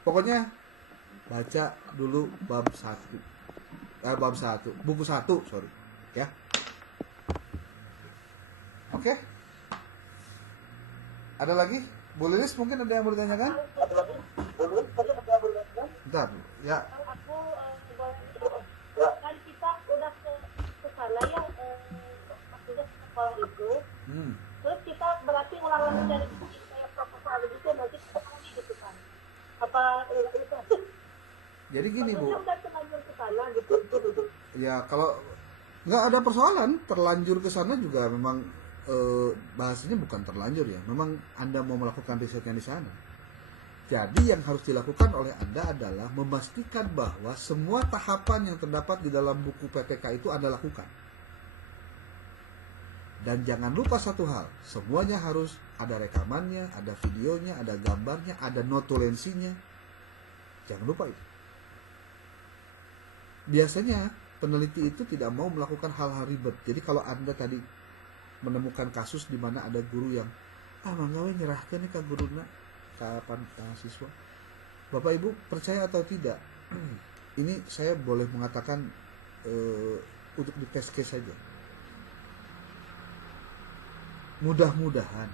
Pokoknya baca dulu bab 1. Buku 1, sorry. Ya. Oke. Ada lagi? Bu Lilis mungkin ada yang mau ditanyakan? Bentar, ya. Aku kan kita udah ke sana ya, maksudnya ke sekolah itu. Terus kita berarti ulang lagi dari kayak proposal gitu, nanti kita lagi gitu kan. Apa itu? Jadi gini Bu. Maksudnya udah terlanjur ke sana gitu. Ya kalau nggak ada persoalan terlanjur ke sana juga memang bahasanya bukan terlanjur ya. Memang Anda mau melakukan risetnya di sana. Jadi yang harus dilakukan oleh Anda adalah memastikan bahwa semua tahapan yang terdapat di dalam buku PTK itu Anda lakukan. Dan jangan lupa satu hal, semuanya harus ada rekamannya, ada videonya, ada gambarnya, ada notulensinya. Jangan lupa itu. Biasanya peneliti itu tidak mau melakukan hal-hal ribet. Jadi kalau Anda tadi menemukan kasus di mana ada guru yang manggawe nyerahkan ke guruna kapan siswa. Bapak Ibu percaya atau tidak? Ini saya boleh mengatakan untuk di test case saja. Mudah-mudahan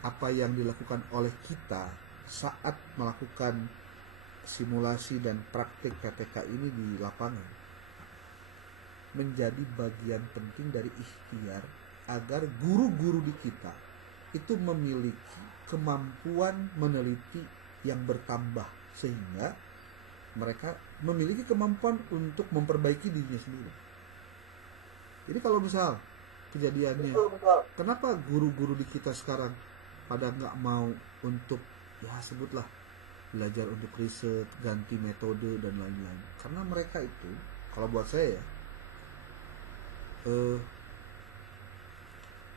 apa yang dilakukan oleh kita saat melakukan simulasi dan praktik PTK ini di lapangan menjadi bagian penting dari ikhtiar agar guru-guru di kita itu memiliki kemampuan meneliti yang bertambah sehingga mereka memiliki kemampuan untuk memperbaiki dirinya sendiri. Jadi kalau misal kejadiannya, kenapa guru-guru di kita sekarang pada nggak mau untuk ya sebutlah belajar untuk riset, ganti metode dan lain-lain? Karena mereka itu, kalau buat saya ya,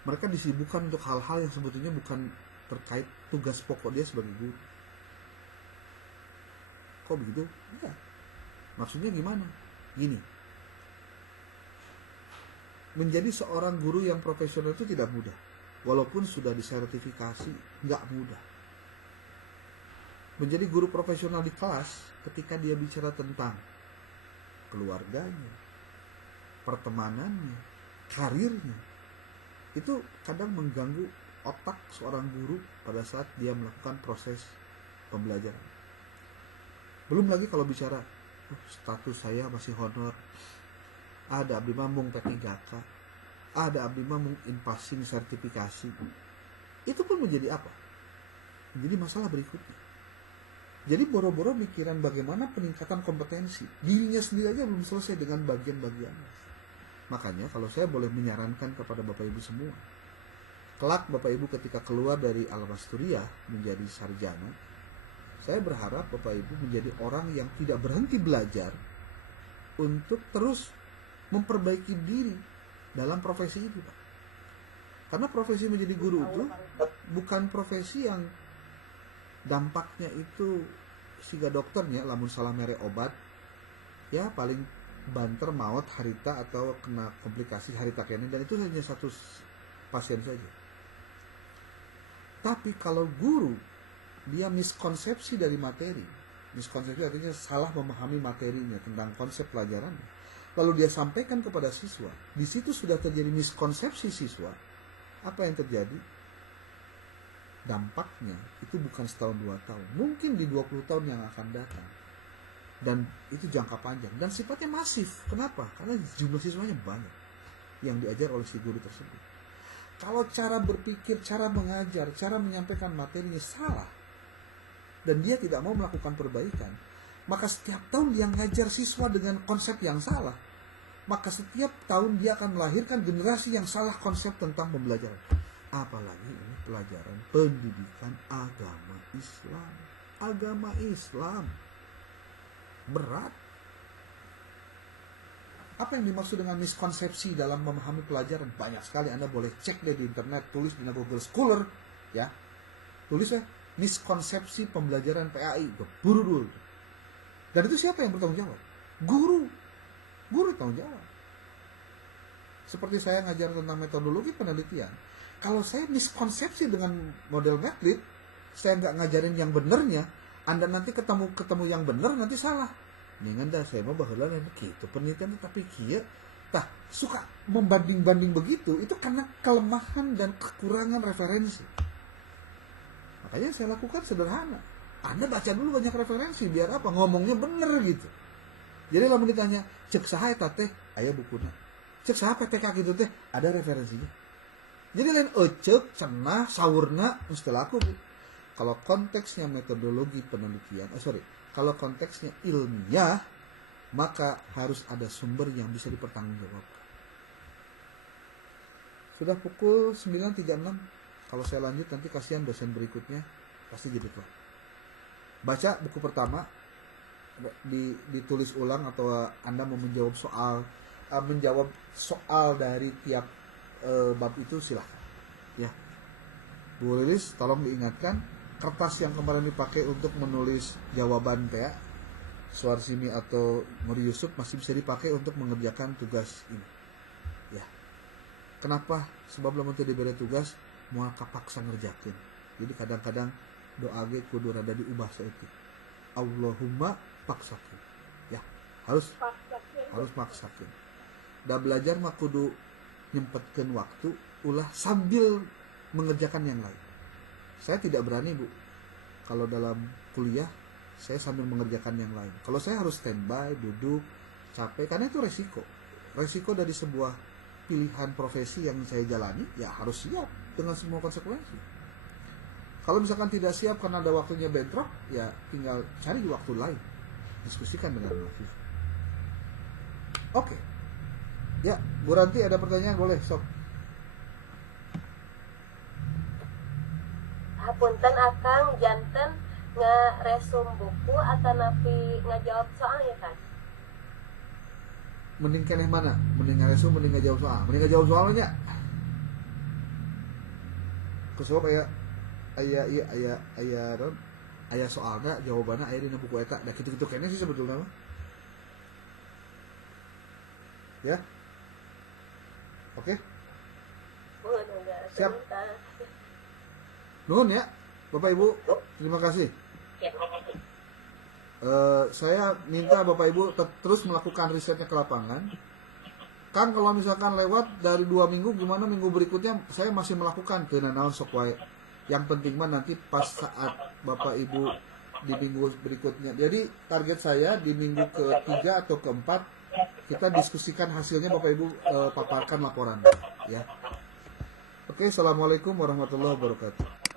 mereka disibukkan untuk hal-hal yang sebetulnya bukan terkait tugas pokok dia sebagai guru. Kok begitu? Ya. Maksudnya gimana? Gini. Menjadi seorang guru yang profesional itu tidak mudah. Walaupun sudah disertifikasi, nggak mudah. Menjadi guru profesional di kelas ketika dia bicara tentang keluarganya, pertemanannya, karirnya, itu kadang mengganggu otak seorang guru pada saat dia melakukan proses pembelajaran. Belum lagi kalau bicara status saya masih honor, ada abdi mamung P3K, ada abdi mamung in passing sertifikasi. Itu pun menjadi apa? Menjadi masalah berikutnya. Jadi boro-boro mikiran bagaimana peningkatan kompetensi, dirinya sendiri aja belum selesai dengan bagian-bagiannya. Makanya kalau saya boleh menyarankan kepada Bapak Ibu semua, kelak Bapak Ibu ketika keluar dari Al-Masturiah menjadi sarjana, saya berharap Bapak Ibu menjadi orang yang tidak berhenti belajar untuk terus memperbaiki diri dalam profesi itu, Pak. Karena profesi menjadi guru itu bukan profesi yang dampaknya itu siga dokternya lamun salah mere obat ya paling banter maut harita atau kena komplikasi harita kene, dan itu hanya satu pasien saja. Tapi kalau guru dia miskonsepsi dari materi, miskonsepsi artinya salah memahami materinya tentang konsep pelajaran, lalu dia sampaikan kepada siswa, di situ sudah terjadi miskonsepsi siswa. Apa yang terjadi? Dampaknya itu bukan setahun 2 tahun, mungkin di 20 tahun yang akan datang. Dan itu jangka panjang dan sifatnya masif. Kenapa? Karena jumlah siswanya banyak yang diajar oleh si guru tersebut. Kalau cara berpikir, cara mengajar, cara menyampaikan materinya salah dan dia tidak mau melakukan perbaikan, maka setiap tahun dia ngajar siswa dengan konsep yang salah, maka setiap tahun dia akan melahirkan generasi yang salah konsep tentang pembelajaran. Apalagi ini pelajaran pendidikan agama Islam. Agama Islam berat. Apa yang dimaksud dengan miskonsepsi dalam memahami pelajaran? Banyak sekali, Anda boleh cek deh di internet, tulis di Google Scholar, ya. Tulis ya, miskonsepsi pembelajaran PAI, buru dulu. Dan itu siapa yang bertanggung jawab? Guru. Guru tanggung jawab. Seperti saya ngajar tentang metodologi penelitian. Kalau saya miskonsepsi dengan model Medlit, saya nggak ngajarin yang benernya, Anda nanti ketemu yang bener nanti salah. Dengan dah saya mau baheula gitu penelitian tapi kieu tah suka membanding-banding begitu, itu karena kelemahan dan kekurangan referensi. Makanya saya lakukan sederhana. Anda baca dulu banyak referensi biar apa? Ngomongnya bener gitu. Jadi lamun ditanya, cek saha eta teh aya bukuna. Cek saha PTK gitu teh ada referensinya. Jadi lain cek cenah saurna mesti laku. Kalau konteksnya metodologi penelitian, kalau konteksnya ilmiah, maka harus ada sumber yang bisa dipertanggungjawabkan. Sudah pukul 9.36. Kalau saya lanjut nanti kasihan dosen berikutnya pasti jadi telat. baca buku pertama, ditulis ulang, atau Anda mau menjawab soal dari tiap bab itu, silahkan ya. Bu Lilis, tolong diingatkan kertas yang kemarin dipakai untuk menulis jawaban PA Suarsini atau Muri Yusuf masih bisa dipakai untuk mengerjakan tugas ini ya. Kenapa? Sebab lamun teu dibere tugas moal kapaksa ngerjakeun. Jadi kadang-kadang doa ge kudu rada diubah saeutik. Allahumma paksakeun ya, harus maksakeun. Da belajar mah kudu nyempetkeun waktu ulah sambil mengerjakan yang lain. Saya tidak berani, Bu, kalau dalam kuliah saya sambil mengerjakan yang lain. Kalau saya harus standby, duduk, capek, karena itu resiko dari sebuah pilihan profesi yang saya jalani, ya harus siap dengan semua konsekuensi. Kalau misalkan tidak siap karena ada waktunya bentrok, ya tinggal cari di waktu lain, diskusikan dengan mahasiswa. Oke. Ya, Bu Ranti ada pertanyaan, boleh, sok. Hapunten akang janten ngeresum buku atau napi ngajawab soalnya kan? Mending keneh mana? Mending ngaresum, mending ngajawab soal. Mending ngajawab soalnya. Kusebab aya soalna jawabanna aya dina buku eta. Da kitu-kitu keneh sih sebetulna mah. Ya. Oke. Siap. Nuhun ya, Bapak Ibu. Terima kasih. Saya minta Bapak Ibu terus melakukan risetnya ke lapangan. Kan kalau misalkan lewat dari 2 minggu, gimana minggu berikutnya saya masih melakukan keunanaon sok wae. Yang penting mah nanti pas saat Bapak Ibu di minggu berikutnya. Jadi target saya di minggu ke-3 atau ke-4 kita diskusikan hasilnya, Bapak Ibu paparkan laporan ya. Oke, assalamualaikum warahmatullahi wabarakatuh.